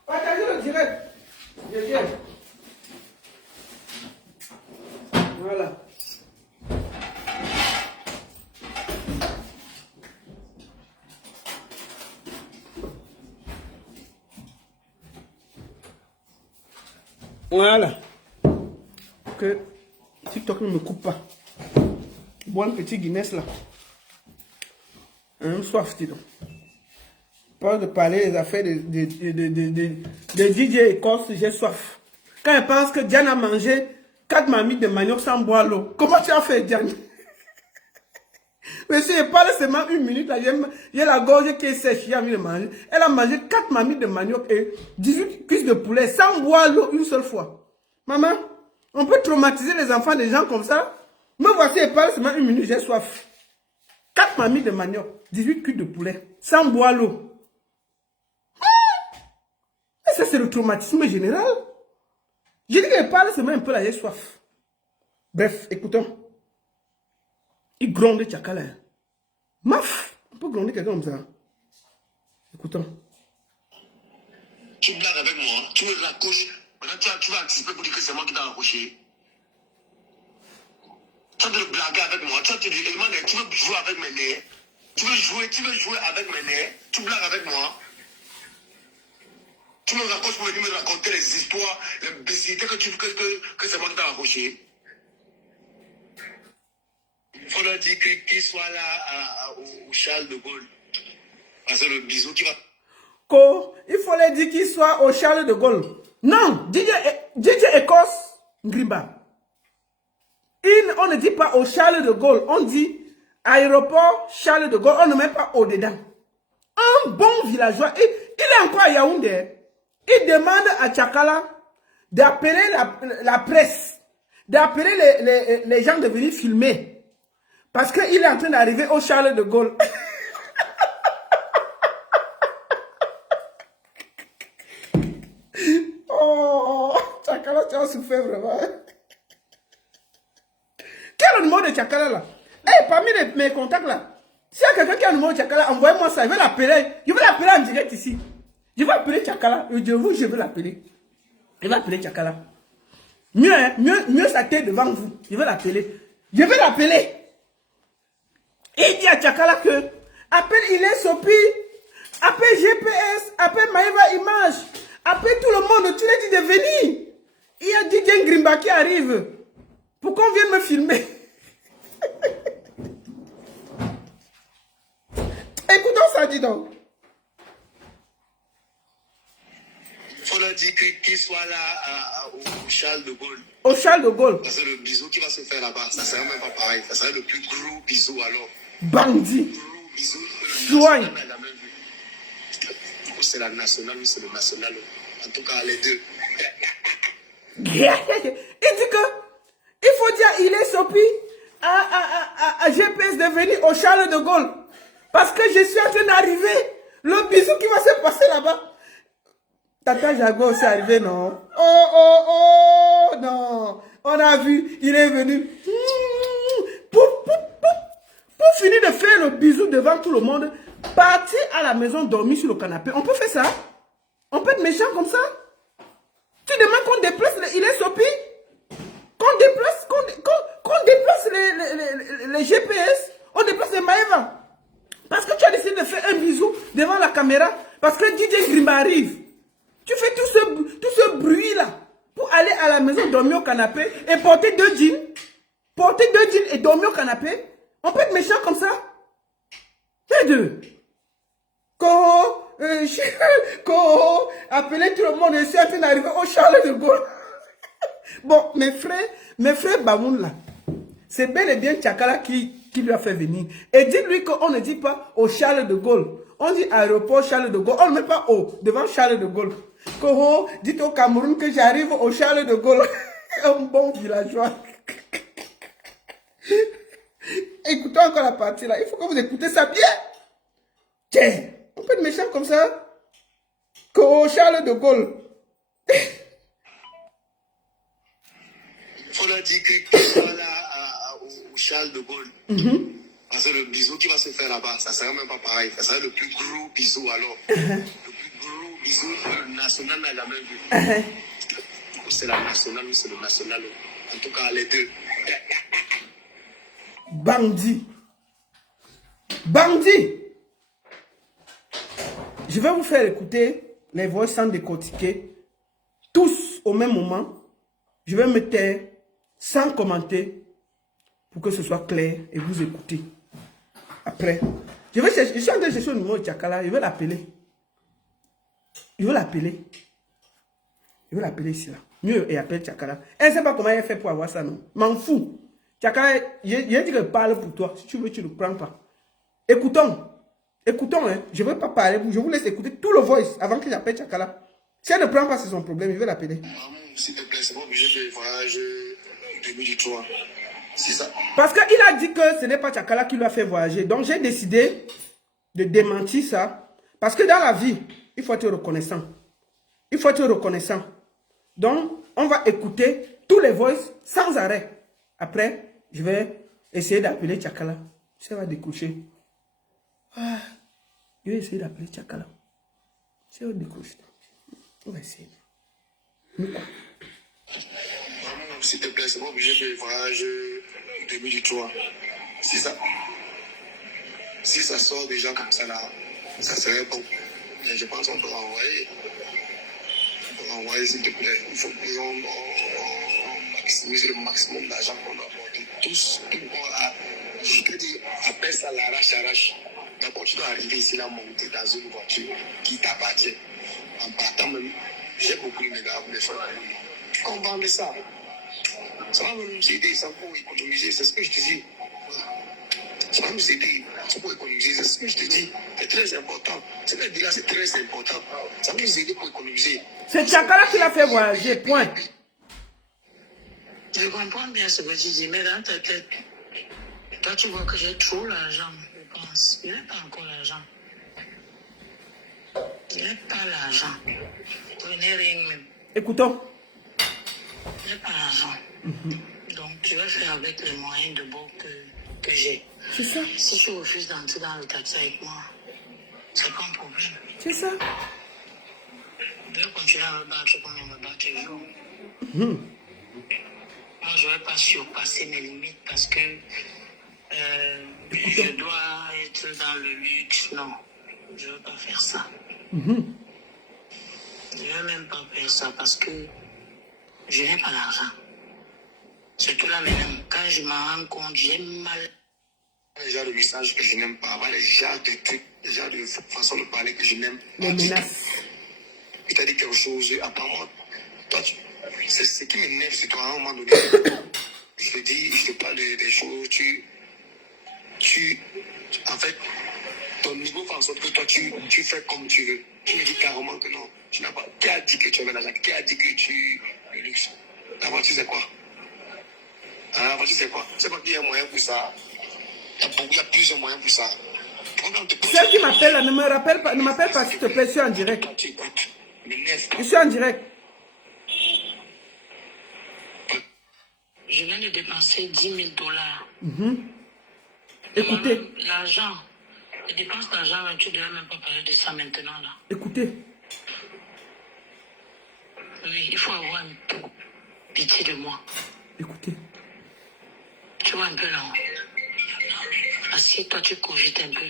Partagez le direct. Je viens. Voilà. Voilà. Que TikTok ne me coupe pas. Bois un petit Guinness là. Soif, dis donc. Pas de parler des affaires de DJ Écosse, j'ai soif. Quand elle pense que Diane a mangé 4 marmites de manioc sans boire l'eau. Comment tu as fait, Diane? Mais si elle parle seulement 1 minute, là, j'ai la gorge qui est sèche, j'ai envie de manger. Elle a mangé 4 marmites de manioc et 18 cuisses de poulet sans boire l'eau une seule fois. Maman, on peut traumatiser les enfants des gens comme ça? Me voici, elle parle seulement 1 minute, j'ai soif. 4 marmites de manioc, 18 cuisses de poulet sans boire l'eau. Et ça, c'est le traumatisme général. J'ai dit qu'elle parle seulement un peu là, j'ai soif. Bref, écoutons. Il gronde Tchakala. Maf! On peut gronder quelqu'un comme ça. Écoutons. Tu blagues avec moi, tu me raccroches. Maintenant, tu vas anticiper pour dire que c'est moi qui t'ai raccroché. Tu as de blaguer avec moi. Tu veux jouer avec mes nerfs. Tu veux jouer avec mes nerfs. Tu blagues avec moi. Tu me raccroches pour venir me raconter les histoires, les bêtisités que c'est moi qui t'ai raccroché. Il faudra dire qu'il soit là au Charles de Gaulle. Parce que le bisou qui va... Il fallait dire qu'il soit au Charles de Gaulle. Non, DJ Écosse Ngrimba. On ne dit pas au Charles de Gaulle. On dit aéroport Charles de Gaulle. On ne met pas au-dedans. Un bon villageois. Il est encore à Yaoundé. il demande à Tchakala d'appeler la presse, d'appeler les gens de venir filmer. Parce qu'il est en train d'arriver au Charles de Gaulle. Oh, Tchakala, tu as souffert vraiment. Quel est le numéro de Tchakala là? Hey, parmi mes contacts là, s'il y a quelqu'un qui a le numéro de Tchakala, envoyez-moi ça. Je vais l'appeler. Je vais l'appeler en direct ici. Je vais appeler Tchakala. Je vais l'appeler. Je vais appeler Tchakala. Mieux, hein? Mieux sa tête devant vous. Je vais l'appeler. Je vais l'appeler. Et il dit à Tchakala que appelle Ilé Sopi, appelle GPS, appelle Maïva Image, appelle tout le monde. Tu l'as dit de venir. Il y a DJ Grimba qui arrive. Pour qu'on vienne me filmer. Écoutons ça, dis donc. Il faut leur dire qu'il soit là au Charles de Gaulle. Au Charles de Gaulle. Parce que le bisou qui va se faire là-bas, ça serait même pas pareil. Ça serait le plus gros bisou alors. Bandit. Gros bisou. Soigne. C'est la nationale ou c'est le national. En tout cas, les deux. Il dit que il faut dire il est Sopi à GPS de venir au Charles de Gaulle. Parce que je suis en train d'arriver. Le bisou qui va se passer là-bas. Tata Jago aussi arrivé, non? Oh, non. On a vu, il est venu. Pour finir de faire le bisou devant tout le monde, partir à la maison, dormir sur le canapé. On peut faire ça? On peut être méchant comme ça? Tu demandes qu'on déplace il est Sopi? Qu'on déplace les GPS? On déplace les Maïva? Parce que tu as décidé de faire un bisou devant la caméra. Parce que DJ Grimba arrive. Tu fais tout ce bruit-là pour aller à la maison, dormir au canapé et porter 2 jeans. Porter 2 jeans et dormir au canapé. On peut être méchant comme ça. Les deux. Koho, appelez tout le monde. Je suis en train d'arriver au Charles de Gaulle. Bon, mes frères Bamoun là, c'est bel et bien Tchakala qui lui a fait venir. Et dites-lui qu'on ne dit pas au Charles de Gaulle. On dit aéroport Charles de Gaulle. On ne met pas devant Charles de Gaulle. Koho, dites au Cameroun que j'arrive au Charles de Gaulle. Un bon villageois. Écoutez encore la partie là. Il faut que vous écoutez ça bien. Tiens, on peut être méchant comme ça. Koho, Charles de Gaulle. Il faut leur dire qu'il soit là au Charles de Gaulle. Parce que le bisou qui va se faire là-bas, ça serait même pas pareil. Ça serait le plus gros bisou alors. Le plus gros bisou que le national n'a jamais vu. C'est la nationale ou c'est le national. En tout cas, les deux. Bandit. Bandit. Je vais vous faire écouter les voix sans décortiquer. Tous au même moment. Je vais me taire sans commenter pour que ce soit clair et vous écoutez. Après, je suis en train de chercher le numéro de Tchakala. Je vais l'appeler. Je vais l'appeler. Je vais l'appeler ici là. Mieux et appelle Tchakala. Elle ne sait pas comment elle fait pour avoir ça, non. M'en fous. Tchakala, j'ai dit que je parle pour toi. Si tu veux, tu ne le prends pas. Écoutons. Écoutons, hein. Je ne veux pas parler. Je vous laisse écouter tout le voice avant que j'appelle Tchakala. Si elle ne prend pas, c'est son problème. Je vais l'appeler. S'il te plaît, c'est pas obligé de voyager 2003. C'est ça. Parce qu'il a dit que ce n'est pas Tchakala qui lui a fait voyager. Donc j'ai décidé de démentir ça. Parce que dans la vie, il faut être reconnaissant. Il faut être reconnaissant. Donc, on va écouter tous les voices sans arrêt. Après, je vais essayer d'appeler Tchakala. Ça va décrocher. Ah, je vais essayer d'appeler Tchakala. Ça va décrocher. On va essayer. S'il te plaît, c'est pas obligé de voyager 2003. C'est ça. Si ça sort déjà comme ça là, ça serait bon. Mais je pense qu'on peut envoyer. On peut envoyer s'il te plaît. Il faut qu'on maximise le maximum d'argent qu'on doit apporter. Tous, je te dis, appelle ça l'arrache-arrache. D'abord, tu dois arriver ici là, monter dans une voiture qui t'appartient. En partant même, j'ai beaucoup de gars pour les faire. On vend ça. Ça va même nous aider, ça pour économiser, c'est ce que je te dis. Ça va nous aider. C'est pour économiser. C'est ce que je te dis. C'est très important. Ce que je dis là, c'est très important. Ça va nous aider pour économiser. C'est Chakala qui l'a fait voyager, point. Je comprends bien ce que tu dis, mais dans ta tête, toi tu vois que j'ai trop l'argent, je pense. Je n'ai pas encore l'argent. Je n'ai pas l'argent. Je n'ai rien même. Écoutons. Je n'ai pas l'argent. Donc je vais faire avec les moyens de bord que j'ai. C'est ça. Si je refuse d'entrer dans le taxi avec moi, c'est pas un problème. C'est ça. Je vais continuer à me battre comme je me bats toujours. Moi, je ne vais pas surpasser mes limites parce que je dois être dans le luxe. Non, je ne veux pas faire ça. Je ne veux même pas faire ça parce que je n'ai pas l'argent. Surtout là maintenant, quand je m'en rends compte, j'ai mal. Les genres de messages que je n'aime pas, les genres de trucs, les genres de façon de parler que je n'aime pas. Les menaces. Il t'a dit quelque chose, apparemment, toi, c'est ce qui m'énerve, c'est toi, à un moment donné. Je te dis, je te parle des choses, en fait, ton niveau fait en sorte que toi, tu fais comme tu veux. Tu me dis carrément que non, tu n'as pas. Qui a dit que tu avais l'argent? Qui a dit que tu le luxe? La voiture, c'est quoi? La voiture, c'est quoi? C'est pas qu'il y a un moyen pour ça. Il y a plusieurs moyens pour ça. Celle qui m'appelle là, ne m'appelle pas s'il te plaît, je suis en direct. Je suis en direct. Je viens de dépenser 10 000 dollars. Écoutez. L'argent, les dépenses d'argent, tu ne devrais même pas parler de ça maintenant là. Écoutez. Oui, il faut avoir un peu pitié de moi. Écoutez. Tu vois un peu là. Assieds-toi, tu cogites un peu.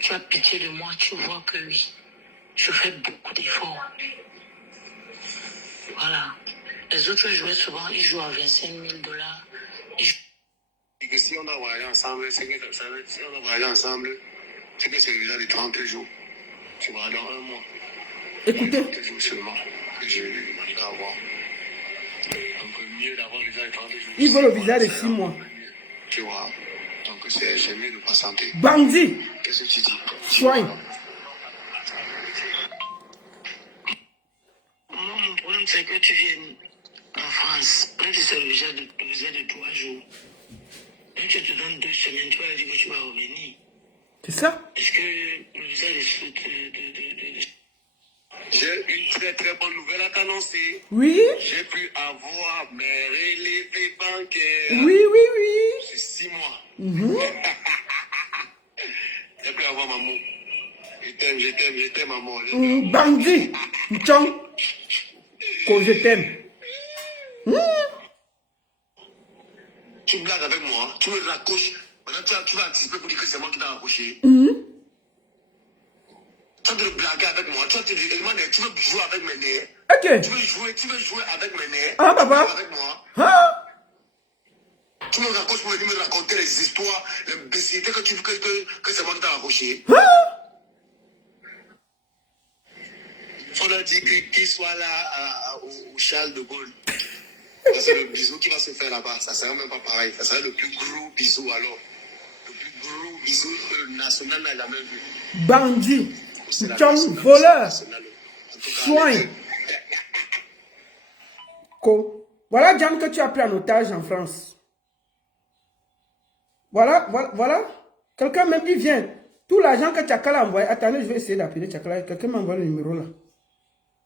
Tu as pitié de moi, tu vois que oui, je fais beaucoup d'efforts. Voilà. Les autres joueurs, souvent, ils jouent à 25 000 dollars. Et que si on a voyagé ensemble, c'est que si on a voyagé ensemble, c'est que c'est déjà des 30 jours. Tu vois, dans un mois. Écoutez. 30 jours seulement que je vais avoir. Donc, mieux d'avoir déjà les 30 jours. Il veut le visa de 6 mois. Tu vois. Donc, c'est mieux de patienter. Bandit. Qu'est-ce que tu dis? Soigne. Mon problème, c'est que tu viennes en France. Quand tu sais le visa de 3 jours, quand tu te donnes 2 semaines, tu vas dire que tu vas revenir. C'est ça? Est-ce que le visa de J'ai une très très bonne nouvelle à t'annoncer. Oui? J'ai pu avoir mes relevés bancaires. Oui, oui, oui. C'est 6 mois. J'ai pu avoir maman. Je t'aime, maman. Bandit. Tchang. Quand je t'aime. Tu blagues avec moi, tu me raccroches. Maintenant, tu vas anticiper pour dire que c'est moi qui t'ai raccroché. Tu vas te blaguer avec moi. Tu vas te dire, tu veux jouer avec mes nerfs. Ok. Tu veux jouer avec mes nerfs. Ah, papa. Avec moi. Hein? Tu me raccroches pour venir me raconter les histoires, les bêtisités que c'est moi qui t'ai raccroché. Il faudra dire qu'il soit là au Charles de Gaulle. C'est le bisou qui va se faire là-bas. Ça ne sera même pas pareil. Ça sera le plus gros bisou alors. Le plus gros bisou que le national n'a jamais vu. Bandit. Tchang, voleur. Soigne. Voilà John que tu as pris en otage en France. Voilà. Quelqu'un même dit vient. Tout l'argent que Chakala a envoyé. Attendez, je vais essayer d'appeler Chakala. Quelqu'un m'a envoyé le numéro là.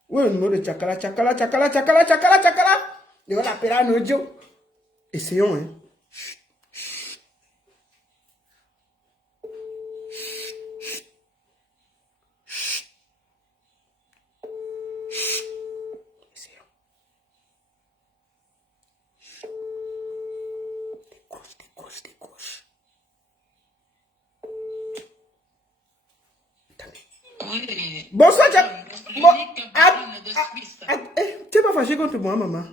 Où est le numéro de Chakala? Chakala. Je vais l'appeler en audio. Essayons, hein. Décroche. Oui. Bonsoir, Jack. Tu n'es pas fâché contre moi, maman?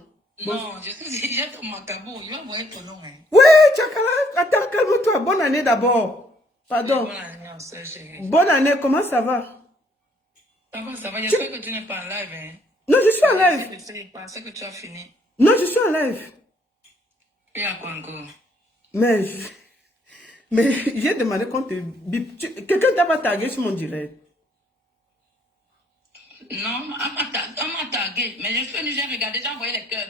Non, je suis déjà au Macabo. Il va envoyer ton nom. Oui, Chakala. Attends, calme-toi. Bonne année d'abord. Pardon. Bonne année, on sait, chérie. Bonne année, comment ça va? Ça va. J'espère que tu n'es pas en live. Hein. Non, je suis en live. Je pensais que tu as fini. Non, je suis en live. Et à quoi encore? Mais Mais j'ai demandé qu'on te bip. Quelqu'un t'a pas tagué sur mon direct? Non, on m'a tagué. Mais je suis venu, j'ai regardé, j'ai envoyé les cœurs.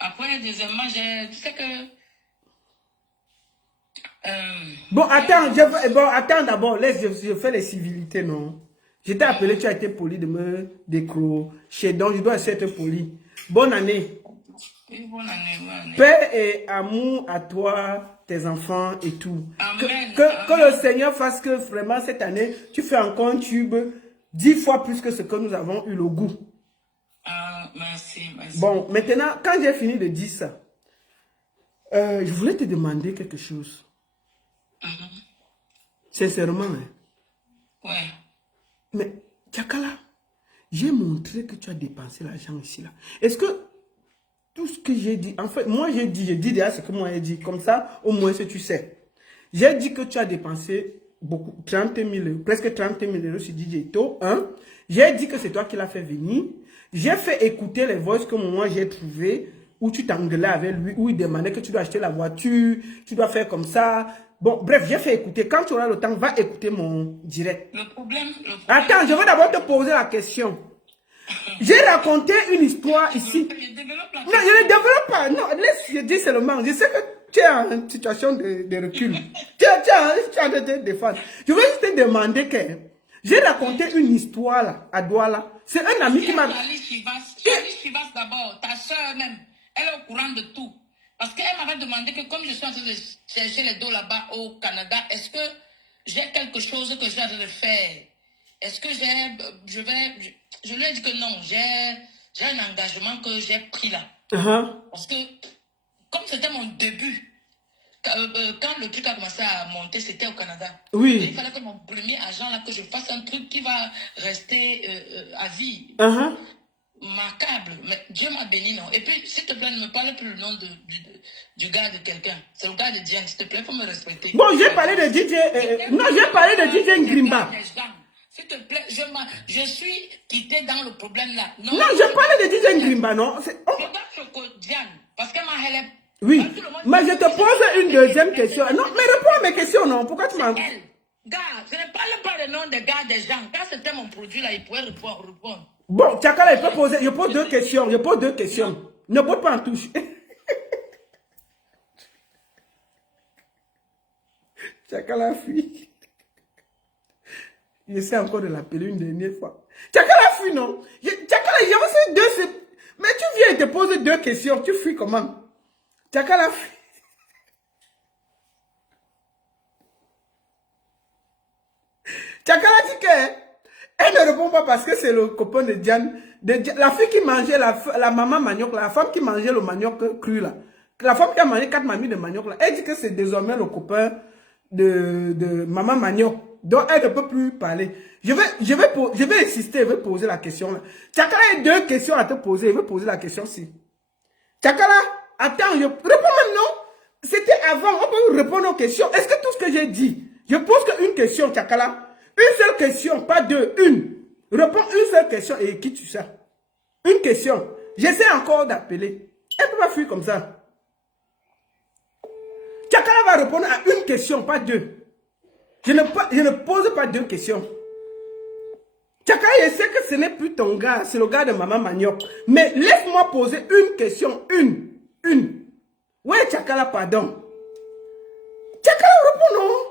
Après, deuxièmement, tu sais que... Bon, attends, attends d'abord, laisse, je fais les civilités, non? Je t'ai appelé, tu as été poli de me décrocher, donc je dois essayer d'être poli. Bonne année. Oui, bonne année, bonne année. Paix et amour à toi, tes enfants et tout. Amen, que le Seigneur fasse que vraiment cette année, tu fais encore un tube 10 fois plus que ce que nous avons eu le goût. Merci, merci. Bon, maintenant, quand j'ai fini de dire ça, je voulais te demander quelque chose. Sincèrement, hein. Ouais. Mais, Tchakala, j'ai montré que tu as dépensé l'argent ici, là. Est-ce que tout ce que j'ai dit, en fait, moi j'ai dit déjà ce que moi j'ai dit, comme ça, au moins, si tu sais. J'ai dit que tu as dépensé beaucoup, 30 000 euros, presque 30 000 euros sur DJ To, hein. J'ai dit que c'est toi qui l'as fait venir. J'ai fait écouter les voices que moi j'ai trouvé où tu t'engueulais avec lui, où il demandait que tu dois acheter la voiture, tu dois faire comme ça. Bon, bref, j'ai fait écouter. Quand tu auras le temps, va écouter mon direct. Le problème... Attends, je vais d'abord te poser la question. J'ai raconté une histoire ici. Non, je ne développe pas. Non, laisse, je dis seulement. Je sais que tu es en situation de recul. tu es en train de te défendre. Je vais juste te demander que... J'ai raconté une histoire là, à Douala. C'est un ami qui m'a... Charlie Chivas d'abord, ta soeur même, elle est au courant de tout. Parce qu'elle m'avait demandé que comme je suis en train de chercher les dos là-bas au Canada, est-ce que j'ai quelque chose que j'ai de faire? Est-ce que je lui ai dit que non, j'ai un engagement que j'ai pris là. Parce que comme c'était mon début, quand le truc a commencé à monter, c'était au Canada. Oui. Il fallait que mon premier agent là, que je fasse un truc qui va rester à vie. Macabre, mais Dieu m'a béni, non. Et puis, s'il te plaît, ne me parle plus le nom du gars de quelqu'un. C'est le gars de Diane, s'il te plaît, il faut me respecter. Bon, j'ai parlé de DJ... non, j'ai parlé de DJ Ngrimba. S'il te plaît, je suis quitté dans le problème là. Non, j'ai parlé de DJ Ngrimba, non. Regarde Diane, parce que ma elle est... Oui, mais je te pose une deuxième question. Non, mais réponds à mes questions, non. Pourquoi tu m'as... Gars, je ne parle pas le nom des gars des gens. Quand c'était mon produit là, il pouvait répondre. Bon, Tchakala, il peut poser... Je pose deux questions. Ne pose pas en touche. Tchakala fuit. J'essaie encore de l'appeler une dernière fois. Tchakala fuit, non? Tchakala, il y a aussi deux... Mais tu viens et te poses deux questions. Tu fuis comment? Tchakala fuit. Tchakala dit qu'elle ne répond pas parce que c'est le copain de Diane. La fille qui mangeait la maman manioc, la femme qui mangeait le manioc cru là. La femme qui a mangé 4 mamies de manioc là. Elle dit que c'est désormais le copain de maman manioc. Donc elle ne peut plus parler. Je vais insister, je vais poser la question là. Tchakala a deux questions à te poser. Je vais poser la question si. Tchakala, attends, réponds maintenant. C'était avant, on peut répondre aux questions. Est-ce que tout ce que j'ai dit, je pose qu'une question, Tchakala. Une seule question, pas deux, une. Réponds une seule question et quitte ça. Une question. J'essaie encore d'appeler. Elle ne peut pas fuir comme ça. Tchakala va répondre à une question, pas deux. Je ne pose pas deux questions. Tchakala, je sais que ce n'est plus ton gars, c'est le gars de Maman Manioc. Mais laisse-moi poser une question, une. Ouais, Tchakala, pardon. Tchakala, réponds non.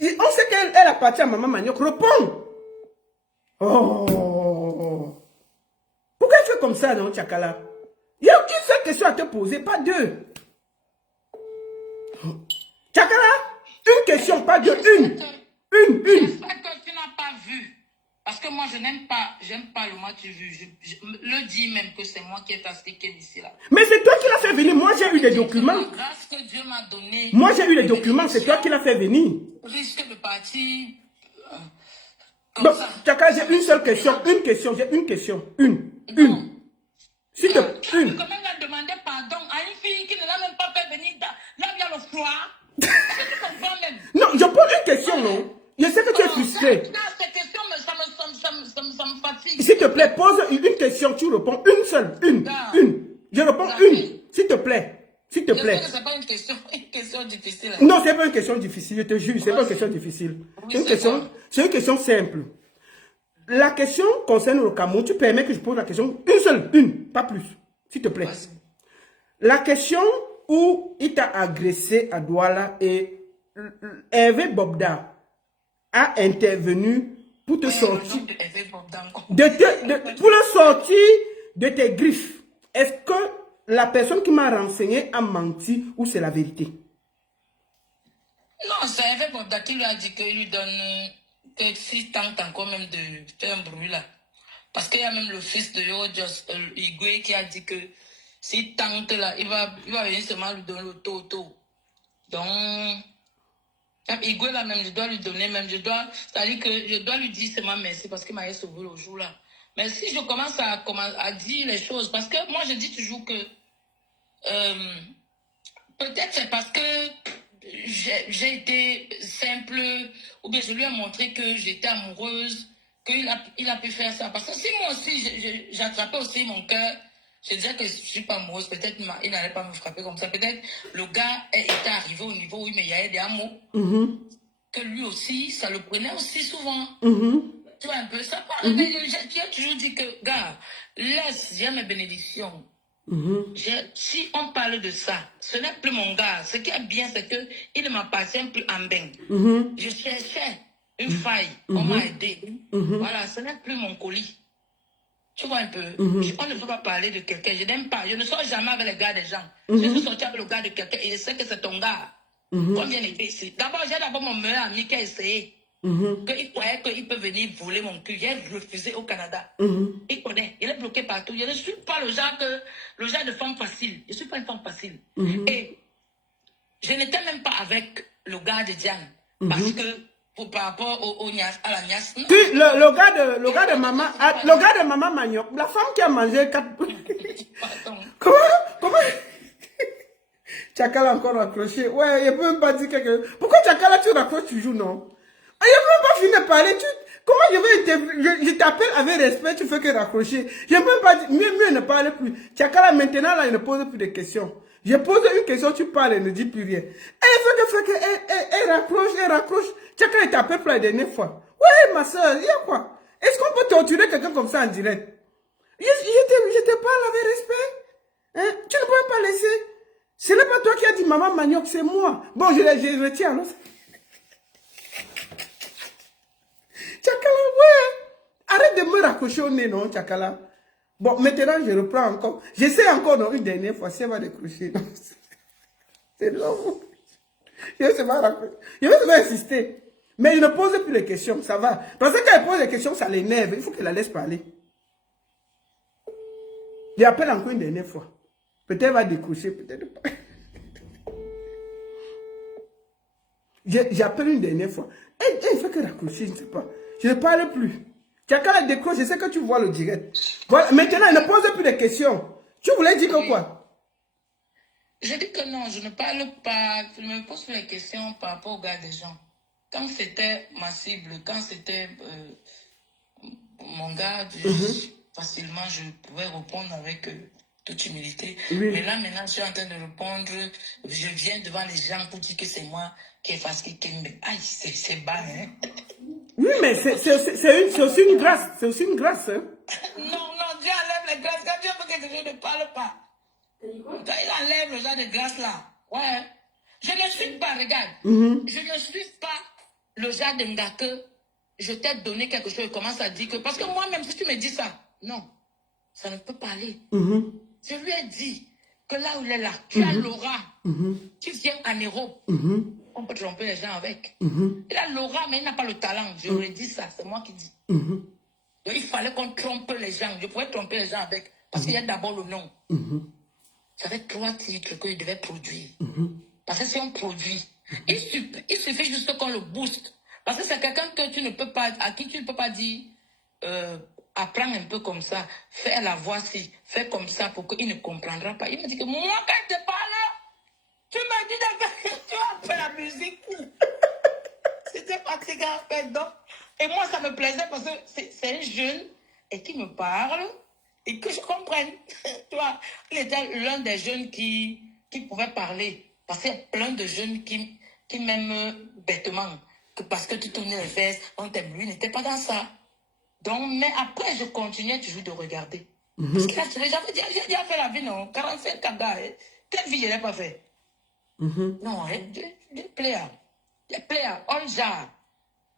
On sait qu'elle appartient à Maman Manioc. Réponds. Oh. Pourquoi tu fais comme ça, non, Tchakala? Il n'y a aucune seule question à te poser, pas deux. Tchakala, une question, pas deux, une. J'espère que tu n'as pas vu. Parce que moi, j'aime pas le match vu. Je le dis même que c'est moi qui ai astiqué ici là. Mais c'est toi qui l'as fait venir. Moi, j'ai eu des documents. Grâce que Dieu m'a donné. Moi, j'ai eu les documents. C'est toi qui l'as fait venir. Risque de partir. Bon, Tchakala, j'ai une seule question. J'ai une question. Une. S'il te plaît, une. Comment il a demandé pardon à une fille qui ne l'a même pas fait venir là où il y a le froid? Non, je pose une question, non? Je sais que tu es frustré. Cette question, ça me fatigue. S'il te plaît, pose une question, tu réponds une seule. Une. Je réponds une. S'il te plaît. te Je plaît. sais que c'est pas une question difficile. Hein. Non, c'est pas une question difficile, je te jure, c'est pas une question difficile. Oui, C'est une question simple. La question concerne le Cameroun. Tu permets que je pose la question une seule, pas plus, s'il te plaît. La question où il t'a agressé à Douala et Hervé Bobda a intervenu pour te sortir pour le sortir de tes griffes. Est-ce que la personne qui m'a renseigné a menti ou c'est la vérité? Non, c'est Hervé Bobda qui lui a dit qu'il lui donne que s'il tente encore même de faire un bruit là. Parce qu'il y a même le fils de Yojos Igwe qui a dit que s'il tente là, il va venir seulement lui donner le toto. Donc, Igwe là même, je dois lui donner même, c'est-à-dire que je dois lui dire seulement merci parce qu'il m'a sauvé le jour là. Mais si je commence à dire les choses, parce que moi je dis toujours que peut-être c'est parce que j'ai été simple, ou bien je lui ai montré que j'étais amoureuse, qu'il a pu faire ça. Parce que si moi aussi, j'attrapais aussi mon cœur, je disais que je ne suis pas amoureuse, peut-être il n'allait pas me frapper comme ça. Peut-être le gars était arrivé au niveau où il me y avait des amours, que lui aussi, ça le prenait aussi souvent. Tu vois un peu ça. Mais j'ai toujours dit que, gars, laisse, j'ai mes bénédictions. Si on parle de ça, ce n'est plus mon gars. Ce qui est bien, c'est qu'il ne m'appartient plus en bain. Je cherchais une faille, on m'a aidé. Voilà, ce n'est plus mon colis. Tu vois un peu. On ne peut pas parler de quelqu'un. Je n'aime pas. Je ne sors jamais avec les gars des gens. Je suis sorti avec le gars de quelqu'un et je sais que c'est ton gars. Combien était ici? D'abord, j'ai mon meilleur ami qui a essayé. Qu'il croyait qu'il peut venir voler mon cul. J'ai refusé au Canada. Il connaît. Il est bloqué partout. Je ne suis pas le genre de femme facile. Je ne suis pas une femme facile. Et je n'étais même pas avec le gars de Diane. Parce que par rapport à la niasse. Le gars de maman Manioc, la femme qui a mangé 4... Comment Tchakala encore raccroché. Ouais, il ne peut même pas dire quelque chose. Pourquoi Tchakala tu raccroches toujours, non? Il n'a même pas fini de parler. Comment je t'appelle avec respect, tu fais que raccrocher. Je ne peux même pas dire, mieux ne parle plus. Tchakala maintenant, là, il ne pose plus de questions. Je pose une question, tu parles, elle ne dit plus rien. Elle raccroche. Tchakala, il t'appelle pour la dernière fois. Ouais, ma soeur, il y a quoi? Est-ce qu'on peut torturer quelqu'un comme ça en direct? Je te parle avec respect. Hein? Tu ne peux pas laisser. Ce n'est pas toi qui as dit maman manioc, c'est moi. Bon, je retiens. Non? Tchakala, ouais. Arrête de me raccrocher au nez, non, Tchakala. Bon, maintenant, je reprends encore. J'essaie encore, non, une dernière fois, si elle va décrocher. C'est long. Je vais seulement insister. Mais il ne pose plus de questions, ça va. Parce que quand elle pose des questions, ça l'énerve. Il faut qu'elle la laisse parler. J'appelle encore une dernière fois. Peut-être elle va décrocher, peut-être pas. J'appelle une dernière fois. Elle fait que raccrocher, je ne sais pas. Je ne parle plus. Tchakala décroche, je sais que tu vois le direct. Voilà. Maintenant, elle ne pose plus de questions. Tu voulais dire que quoi? Je dis que non, je ne parle pas. Je me pose les questions par rapport au gars des gens. Quand c'était ma cible, quand c'était mon gars, facilement, je pouvais répondre avec toute humilité. Oui. Mais là, maintenant, je suis en train de répondre. Je viens devant les gens pour dire que c'est moi qui est fatigué. Aïe, c'est bas, hein? Oui, mais c'est aussi une grâce. C'est aussi une grâce, hein? Non, Dieu enlève les grâces. Quand Dieu veut que je ne parle pas. Quand il enlève le genre de grâce là. Ouais. Je ne suis pas, regarde. Je ne suis pas le genre de gars que je t'ai donné quelque chose et commence à dire que... Parce que moi-même, si tu me dis ça, non, ça ne peut pas aller. Je lui ai dit que là où il est là, tu as Laura, qui vient en Europe. On peut tromper les gens avec. Il a Laura, mais il n'a pas le talent. Je lui ai dit ça, c'est moi qui dis. Donc, il fallait qu'on trompe les gens. Je pouvais tromper les gens avec, parce qu'il y a d'abord le nom. J'avais 3 titres qu'il devait produire. Parce que si on produit, il suffit juste qu'on le booste. Parce que c'est quelqu'un que tu ne peux pas, à qui tu ne peux pas dire, apprends un peu comme ça, fais la voix ci, fais comme ça pour qu'il ne comprendra pas. Il m'a dit que moi, quand je te parle, tu me dis de faire, tu as fait la musique. C'était fatigant, en fait. Donc, et moi, ça me plaisait parce que c'est un jeune et qui me parle et que je comprenne. Tu vois, il était l'un des jeunes qui qui pouvait parler. Parce qu'il y a plein de jeunes qui m'aiment bêtement. Que parce que tu tournais les fesses, on t'aime. Lui n'était pas dans ça. Donc, mais après, je continuais toujours de regarder. Parce que là, j'ai déjà fait la vie, non? 45 gars, quelle vie je n'ai pas fait? Non, des players. Des players, on jare.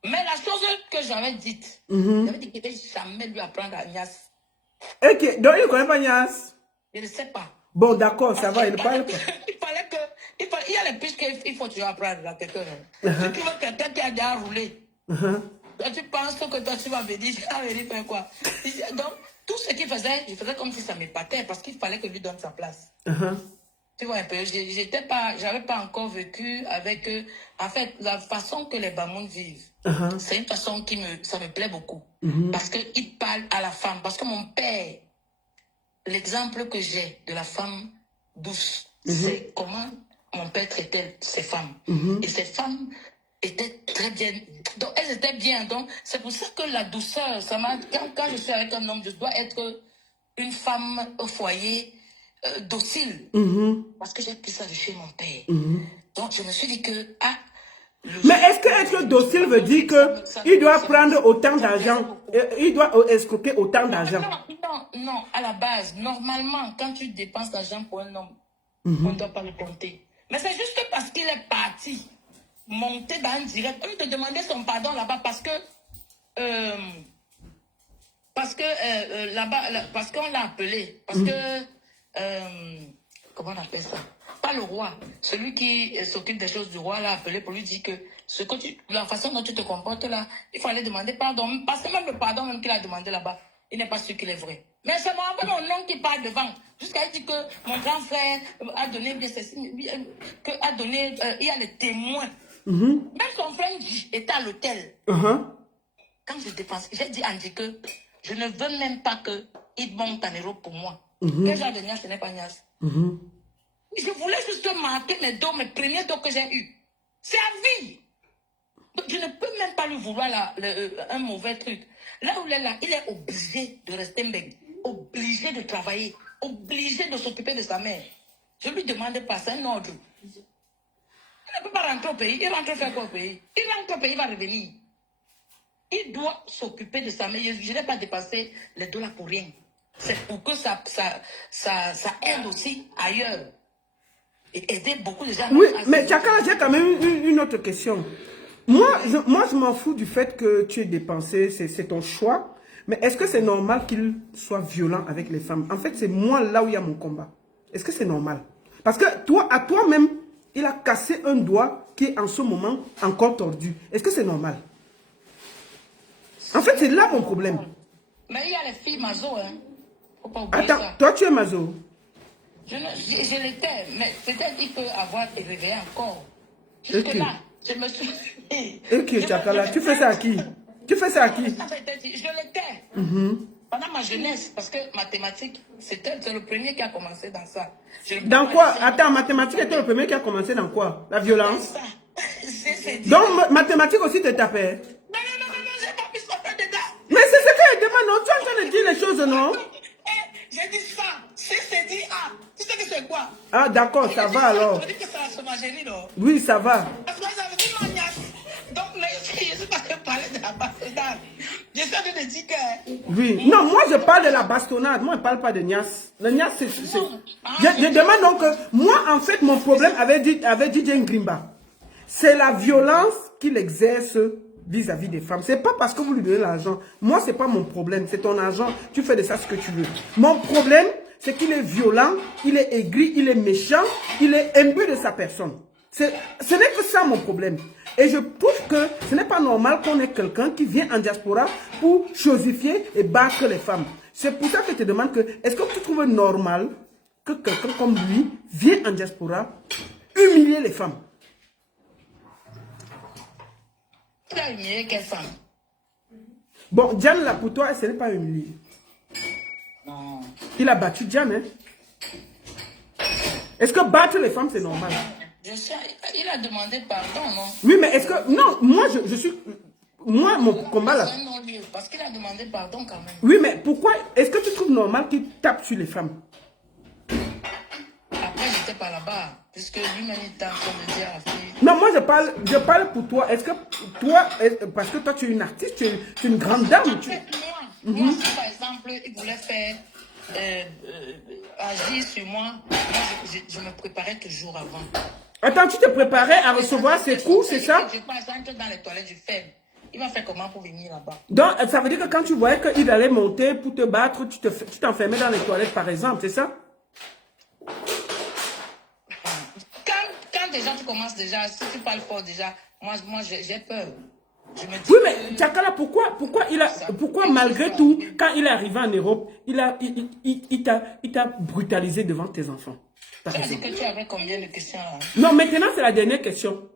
Mais la chose que j'avais dite, j'avais dit qu'il ne devait jamais lui apprendre à Nias. Ok, donc il ne connaît pas Nias? Je ne sais pas. Bon, d'accord, ça va, il ne parle pas. Il y a les pistes qu'il faut toujours apprendre à quelqu'un. Si tu veux quelqu'un qui a déjà roulé, toi, tu penses que toi, tu vas venir, faire quoi? Donc, tout ce qu'il faisait, je faisais comme si ça m'épatait parce qu'il fallait que lui donne sa place. Tu vois un peu, j'avais pas encore vécu avec eux. En fait, la façon que les Bamoun vivent, c'est une façon ça me plaît beaucoup. Parce qu'ils parlent à la femme. Parce que mon père, l'exemple que j'ai de la femme douce, c'est comment mon père traitait ces femmes. Et ces femmes étaient très bien. Donc, elles étaient bien. Donc, c'est pour ça que la douceur, quand je suis avec un homme, je dois être une femme au foyer docile. Parce que j'ai pris ça de chez mon père. Donc, je me suis dit que... Mais est-ce que être docile veut dire qu'il doit prendre autant d'argent, il doit escroquer autant d'argent? Non, à la base, normalement, quand tu dépenses l'argent pour un homme, on ne doit pas le compter. Mais c'est juste parce qu'il est parti monter dans un direct. On te demandait son pardon là-bas parce que là-bas, parce qu'on l'a appelé. Parce que, comment on appelle ça? Pas le roi. Celui qui s'occupe des choses du roi l'a appelé pour lui dire que la façon dont tu te comportes là, il fallait demander pardon. Parce que même le pardon même qu'il a demandé là-bas, il n'est pas sûr qu'il est vrai. Mais c'est mon oncle qui parle devant. Jusqu'à dire que mon grand frère a donné il y a les témoins. Même son frère était à l'hôtel. Quand je dépense, j'ai dit à Andy que je ne veux même pas qu'il monte en Europe pour moi. Quel genre de Nias, ce n'est pas Nias. Je voulais juste marquer mes premiers dos que j'ai eus. C'est à vie. Donc, je ne peux même pas lui vouloir un mauvais truc. Là où il est là, il est obligé de rester mbègue, obligé de travailler, obligé de s'occuper de sa mère. Je lui demande pas, c'est un ordre. Il ne peut pas rentrer au pays. Il rentre faire quoi au pays? Il rentre au pays, il va revenir. Il doit s'occuper de sa mère. Je n'ai pas dépassé les dollars pour rien. C'est pour que ça aide aussi ailleurs. Et aider beaucoup de gens. Oui, mais Tchakala, j'ai quand même une autre question. Moi, je m'en fous du fait que tu aies dépensé, c'est ton choix. Mais est-ce que c'est normal qu'il soit violent avec les femmes? En fait, c'est moi là où il y a mon combat. Est-ce que c'est normal? Parce que à toi-même, il a cassé un doigt qui est en ce moment encore tordu. Est-ce que c'est normal? En fait, c'est là mon problème. Mais il y a les filles mazo, hein. Faut pas oublier Attends, ça. toi tu es mazo? Je l'étais, mais peut-être qu'il peut avoir réveillé encore. Jusque là, je me suis... Ok, Tchakala, tu fais ça à qui? Tu fais ça à qui? Je l'étais. Pendant ma jeunesse, parce que mathématiques, c'est le premier qui a commencé dans ça. Dans quoi? Attends, mathématiques était le premier qui a commencé dans quoi? La violence? Donc, mathématiques aussi te tapait? Non, j'ai pas pu sortir dedans. Mais c'est ce qu'elle demande, non? Tu es en train de dire les choses, non? J'ai dit ça. C'est dit A. Tu sais que c'est quoi? Ah, d'accord, ça va alors. Tu dis que c'est la sauvagerie, non? Oui, ça va. Parce que ça veut dire maniaque. Donc, mais je ne suis pas en train de parler de la bastonnade. Je suis en train de dire que... Oui. Non, moi je parle de la bastonnade. Moi je ne parle pas de Nias. Le Nias, c'est... Je demande donc que... Moi, en fait, mon problème avec DJ Ngrimba, c'est la violence qu'il exerce vis-à-vis des femmes. C'est pas parce que vous lui donnez l'argent. Moi, c'est pas mon problème. C'est ton argent. Tu fais de ça ce que tu veux. Mon problème, c'est qu'il est violent, il est aigri, il est méchant, il est imbu de sa personne. Ce n'est que ça mon problème. Et je trouve que ce n'est pas normal qu'on ait quelqu'un qui vient en diaspora pour chosifier et battre les femmes. C'est pour ça que je te demande que, est-ce que tu trouves normal que quelqu'un comme lui vienne en diaspora humilier les femmes? Tu as humilié quelle femme? Bon, Diane là pour toi, ce n'est pas humilié. Non. Il a battu Diane, hein? Est-ce que battre les femmes c'est normal? Il a demandé pardon, non? Oui, mais est-ce que... Non, moi, je suis... Moi, mon combat là... Parce qu'il a demandé pardon quand même. Oui, mais pourquoi... Est-ce que tu trouves normal qu'il tape sur les femmes? Après, il n'était pas là-bas. Puisque lui-même est en train de dire à la fille. Non, moi je parle pour toi. Est-ce que toi, parce que toi tu es une artiste, tu es une grande dame. Moi, si par exemple, il voulait faire agir sur moi, je me préparais toujours avant. Attends, tu te préparais à recevoir ses coups, c'est ça? Je passe, j'entre dans les toilettes, je ferme. Il m'a fait comment pour venir là-bas? Donc, ça veut dire que quand tu voyais qu'il allait monter pour te battre, tu t'enfermais dans les toilettes, par exemple, c'est ça? Quand déjà tu commences déjà, si tu parles fort déjà, moi j'ai peur. Je me dis Oui, mais Tchakala, pourquoi malgré tout, quand il est arrivé en Europe, il t'a brutalisé devant tes enfants? Tu as dit que tu avais combien de questions là? Non, maintenant c'est la dernière question.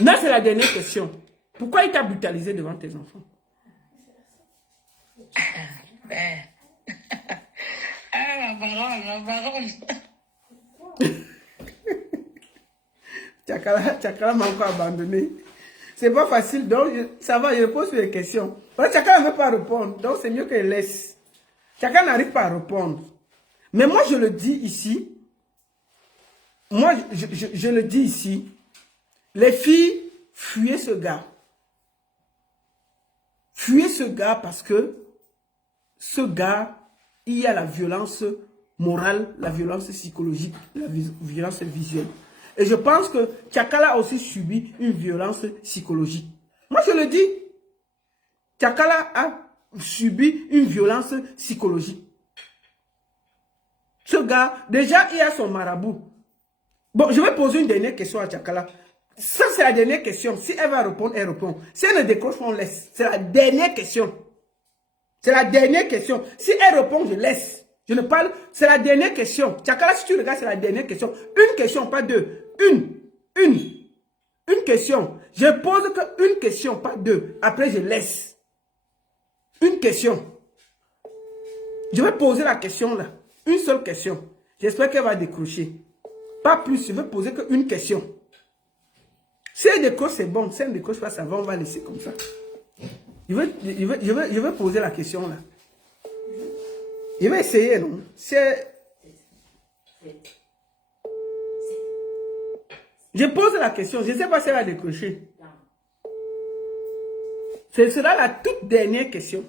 Non, c'est la dernière question. Pourquoi il t'a brutalisé devant tes enfants? Ah, la baronne. Tchakala m'a encore abandonné. C'est pas facile, donc ça va, je pose les questions. Tchakala ne veut pas répondre, donc c'est mieux qu'elle laisse. Tchakala n'arrive pas à répondre. Mais moi, je le dis ici. Moi, je le dis ici. Les filles, fuyez ce gars. Fuyez ce gars parce que ce gars, il y a la violence morale, la violence psychologique, la violence visuelle. Et je pense que Tchakala a aussi subi une violence psychologique. Moi, je le dis. Tchakala a subi une violence psychologique. Ce gars, déjà, il a son marabout. Bon, je vais poser une dernière question à Tchakala. Ça, c'est la dernière question. Si elle va répondre, elle répond. Si elle ne décroche pas, on laisse. C'est la dernière question. C'est la dernière question. Si elle répond, je laisse. Je ne parle. C'est la dernière question. Tchakala, si tu regardes, c'est la dernière question. Une question, pas deux. Une question. Je pose qu'une question, pas deux. Après, je laisse. Une question. Je vais poser la question là. Une seule question. J'espère qu'elle va décrocher. Pas plus, je vais poser qu'une question. Si elle décroche, c'est bon. Si elle ne décroche pas, ça va, on va laisser comme ça. Je vais poser la question là. Je vais essayer, non? Je pose la question, je ne sais pas si elle va décrocher. Ce sera la toute dernière question.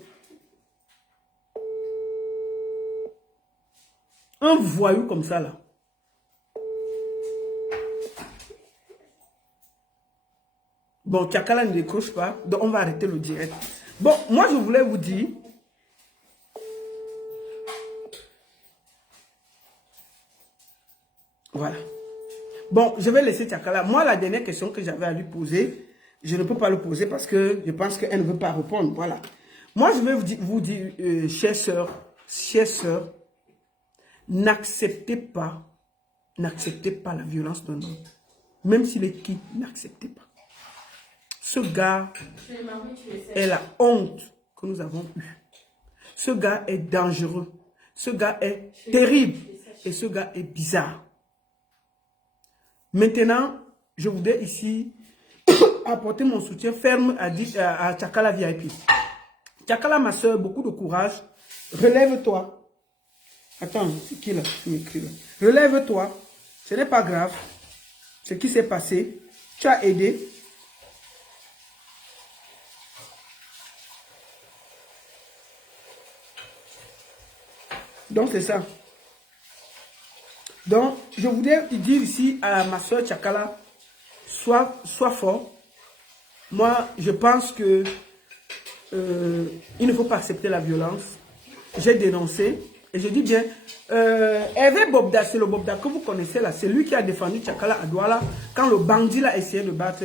Un voyou comme ça là. Bon, Tchakala ne décroche pas, donc on va arrêter le direct. Bon, moi je voulais vous dire. Voilà. Bon, je vais laisser Tchakala. Moi, la dernière question que j'avais à lui poser, je ne peux pas le poser parce que je pense qu'elle ne veut pas répondre. Voilà. Moi, je vais vous dire, chères sœurs, n'acceptez pas la violence d'un homme. Même s'il est qui, n'acceptez pas. Ce gars est la honte que nous avons eue. Ce gars est dangereux. Ce gars est terrible. Et ce gars est bizarre. Maintenant, je voudrais ici apporter mon soutien ferme à Tchakala VIP. Tchakala, ma soeur, beaucoup de courage. Relève-toi. Attends, c'est qui là qui m'écrit là? Relève-toi. Ce n'est pas grave. Ce qui s'est passé, tu as aidé. Donc, c'est ça. Donc, je voudrais dire ici à ma soeur Tchakala, sois fort. Moi, je pense que il ne faut pas accepter la violence. J'ai dénoncé. Et je dis bien, Hervé Bobda, c'est le Bobda que vous connaissez là. C'est lui qui a défendu Tchakala à Douala quand le bandit a essayé de battre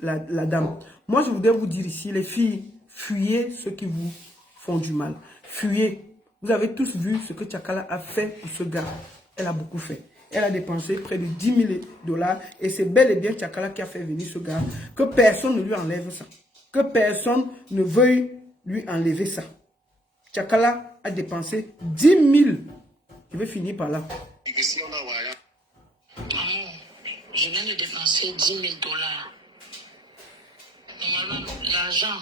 la dame. Moi, je voudrais vous dire ici, les filles, fuyez ceux qui vous font du mal. Fuyez. Vous avez tous vu ce que Tchakala a fait pour ce gars. Elle a beaucoup fait. Elle a dépensé près de 10 000 $ et c'est bel et bien Tchakala qui a fait venir ce gars. Que personne ne lui enlève ça. Que personne ne veuille lui enlever ça. Tchakala a dépensé 10 000. Je vais finir par là. Je viens de dépenser 10 000 $. Normalement, l'argent,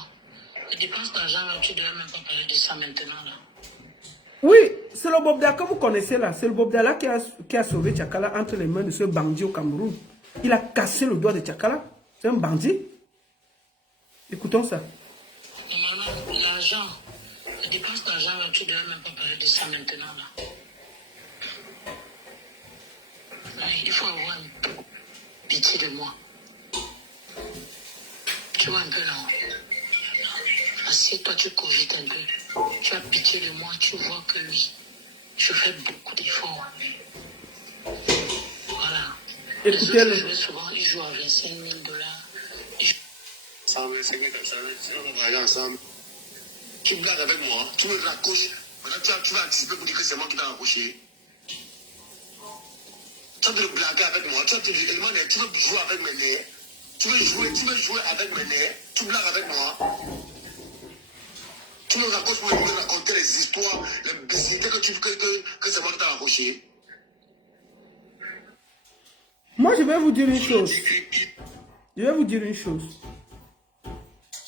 les dépenses d'argent, tu ne devrais même pas parler de ça maintenant là. Oui, C'est le Bobda que vous connaissez là. C'est le Bobda là qui a sauvé Tchakala entre les mains de ce bandit au Cameroun. Il a cassé le doigt de Tchakala. C'est un bandit. Écoutons ça. Normalement, l'argent, la dépense d'argent, tu ne devrais même pas parler de ça maintenant là. Il faut avoir un peu pitié de moi. Tu vois un peu là. Assieds-toi, tu cogites un peu. Tu as pitié de moi, tu vois que lui, je fais beaucoup d'efforts. Voilà. Écoutez-le. Souvent, il joue à 25 000 $. 125 000 comme ça, on va aller ensemble. Tu blagues avec moi, tu me raccroches. Maintenant, tu vas anticiper pour dire que c'est moi qui t'ai raccroché. Tu veux blaguer avec moi, tu veux jouer avec mes nerfs. Tu veux jouer avec mes nerfs. Tu blagues avec moi. Tu me raccroches pour me raconter les histoires, les bêtisités que c'est moi qui t'ai raccroché. Moi, je vais vous dire une chose. Je vais vous dire une chose.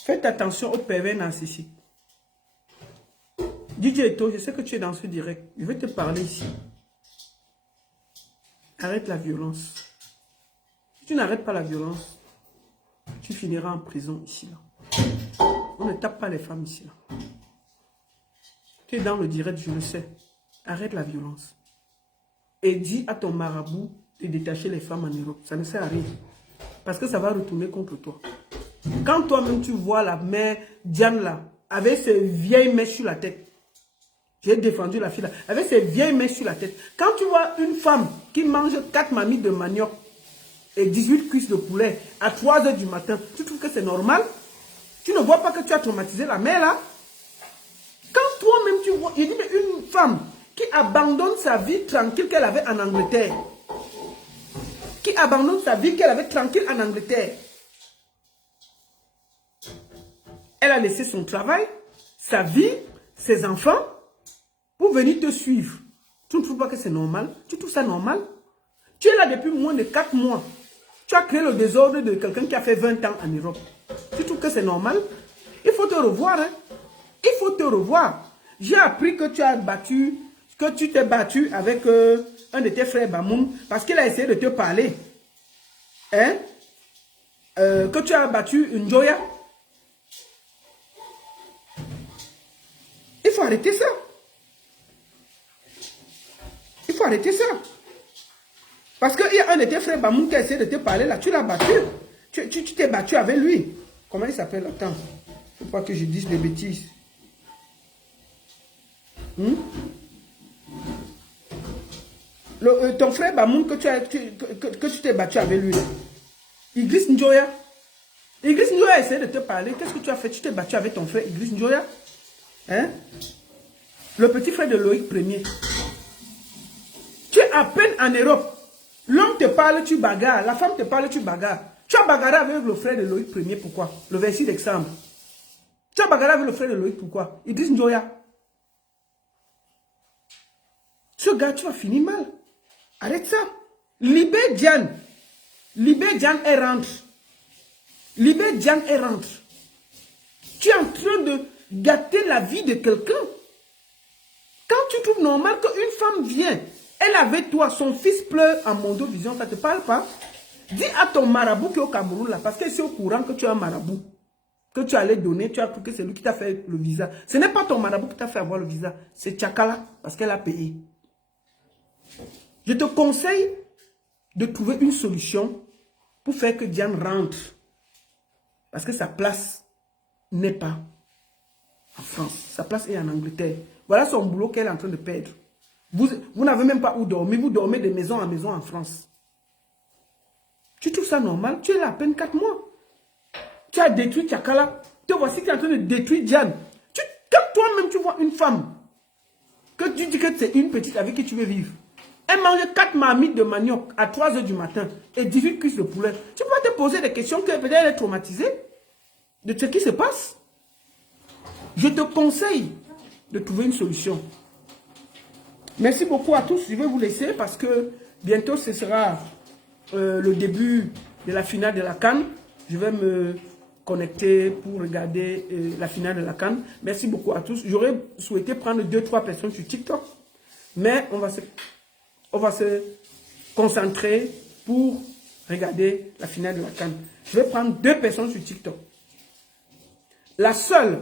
Faites attention aux pervers narcissiques. DJ Eto, je sais que tu es dans ce direct. Je vais te parler ici. Arrête la violence. Si tu n'arrêtes pas la violence, tu finiras en prison ici. Là. On ne tape pas les femmes ici. Là. Tu es dans le direct, je le sais. Arrête la violence. Et dis à ton marabout de détacher les femmes en Europe. Ça ne sert à rien. Parce que ça va retourner contre toi. Quand toi-même tu vois la mère Diane là, avec ses vieilles mèches sur la tête. J'ai défendu la fille là, avec ses vieilles mèches sur la tête. Quand tu vois une femme qui mange 4 mamilles de manioc et 18 cuisses de poulet à 3 h du matin, tu trouves que c'est normal? Tu ne vois pas que tu as traumatisé la mère là? Quand toi-même tu vois, il dit une femme qui abandonne sa vie tranquille qu'elle avait en Angleterre. Qui abandonne sa vie qu'elle avait tranquille en Angleterre. Elle a laissé son travail, sa vie, ses enfants, pour venir te suivre. Tu ne trouves pas que c'est normal? Tu trouves ça normal? Tu es là depuis moins de 4 mois. Tu as créé le désordre de quelqu'un qui a fait 20 ans en Europe. Tu trouves que c'est normal? Il faut te revoir. Hein? Il faut te revoir. J'ai appris que tu as battu, que tu t'es battu avec un de tes frères Bamoun parce qu'il a essayé de te parler. Hein? Que tu as battu une Joya. Il faut arrêter ça. Il faut arrêter ça. Parce qu'il y a un de tes frères Bamoun qui a essayé de te parler là. Tu l'as battu. Tu t'es battu avec lui. Comment il s'appelle? Attends. Il ne faut pas que je dise des bêtises. Ton frère Bamoun que tu t'es battu avec lui là. Idriss Njoya. Idriss Njoya a essayé de te parler. Qu'est-ce que tu as fait? Tu t'es battu avec ton frère Idriss Njoya. Hein? Le petit frère de Loïc Premier. Tu es à peine en Europe. L'homme te parle, tu bagarres. La femme te parle, tu bagarres. Tu as bagarré avec le frère de Loïc Premier, pourquoi? Le 26 décembre. Tu as bagarré avec le frère de Loïc, pourquoi? Idriss Njoya. Ce gars, tu vas finir mal. Arrête ça. Libé Diane. Libé Diane, elle rentre. Libé Diane, elle rentre. Tu es en train de gâter la vie de quelqu'un. Quand tu trouves normal qu'une femme vient, elle avec toi, son fils pleure en mondovision, ça ne te parle pas? Dis à ton marabout qui est au Cameroun là, parce que c'est au courant que tu as un marabout, que tu allais donner, tu as cru que c'est lui qui t'a fait le visa. Ce n'est pas ton marabout qui t'a fait avoir le visa, c'est Tchakala, parce qu'elle a payé. Je te conseille de trouver une solution pour faire que Diane rentre. Parce que sa place n'est pas en France. Sa place est en Angleterre. Voilà son boulot qu'elle est en train de perdre. Vous n'avez même pas où dormir. Vous dormez de maison en maison en France. Tu trouves ça normal? Tu es là à peine 4 mois. Tu as détruit Tchakala. Te voici qui est en train de détruire Diane. Quand toi-même tu vois une femme, que tu dis que c'est une petite avec qui tu veux vivre, elle mange 4 marmites de manioc à 3 h du matin et 18 cuisses de poulet. Tu peux te poser des questions que peut-être elle est traumatisée de ce qui se passe. Je te conseille de trouver une solution. Merci beaucoup à tous. Je vais vous laisser parce que bientôt ce sera le début de la finale de la CAN. Je vais me connecter pour regarder la finale de la CAN. Merci beaucoup à tous. J'aurais souhaité prendre 2-3 personnes sur TikTok. Mais on va se concentrer pour regarder la finale de la CAN. Je vais prendre 2 personnes sur TikTok. La seule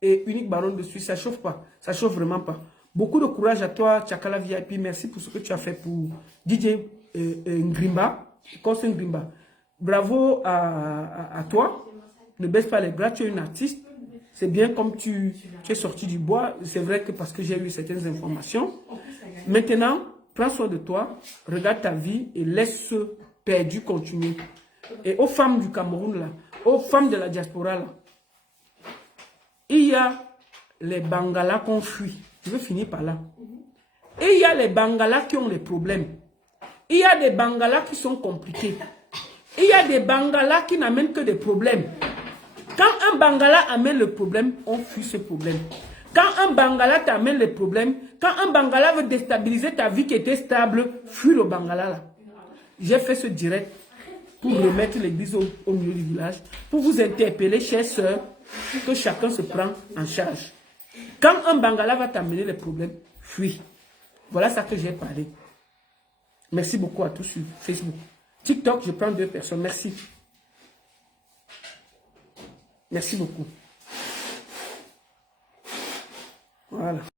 et unique baronne de Suisse, ça ne chauffe pas. Ça ne chauffe vraiment pas. Beaucoup de courage à toi, Tchakala VIP. Merci pour ce que tu as fait pour DJ Ngrimba. Ngrimba. Bravo à toi. Ne baisse pas les bras, tu es une artiste. C'est bien comme tu es sorti du bois. C'est vrai que parce que j'ai eu certaines informations. Maintenant, prends soin de toi, regarde ta vie et laisse ce perdu continuer. Et aux femmes du Cameroun, là, aux femmes de la diaspora, là, il y a les Bangalas qu'on fuit. Je vais finir par là. Et il y a les Bangalas qui ont des problèmes. Il y a des Bangalas qui sont compliqués. Il y a des Bangalas qui n'amènent que des problèmes. Quand un Bangala amène le problème, on fuit ce problème. Quand un Bangala t'amène le problème, quand un Bangala veut déstabiliser ta vie qui était stable, fuis le Bangala là. J'ai fait ce direct pour remettre l'église au milieu du village, pour vous interpeller, chères sœurs, que chacun se prend en charge. Quand un Bangala va t'amener le problème, fuis. Voilà ça que j'ai parlé. Merci beaucoup à tous sur Facebook. TikTok, je prends 2 personnes. Merci. Merci beaucoup. Voilà.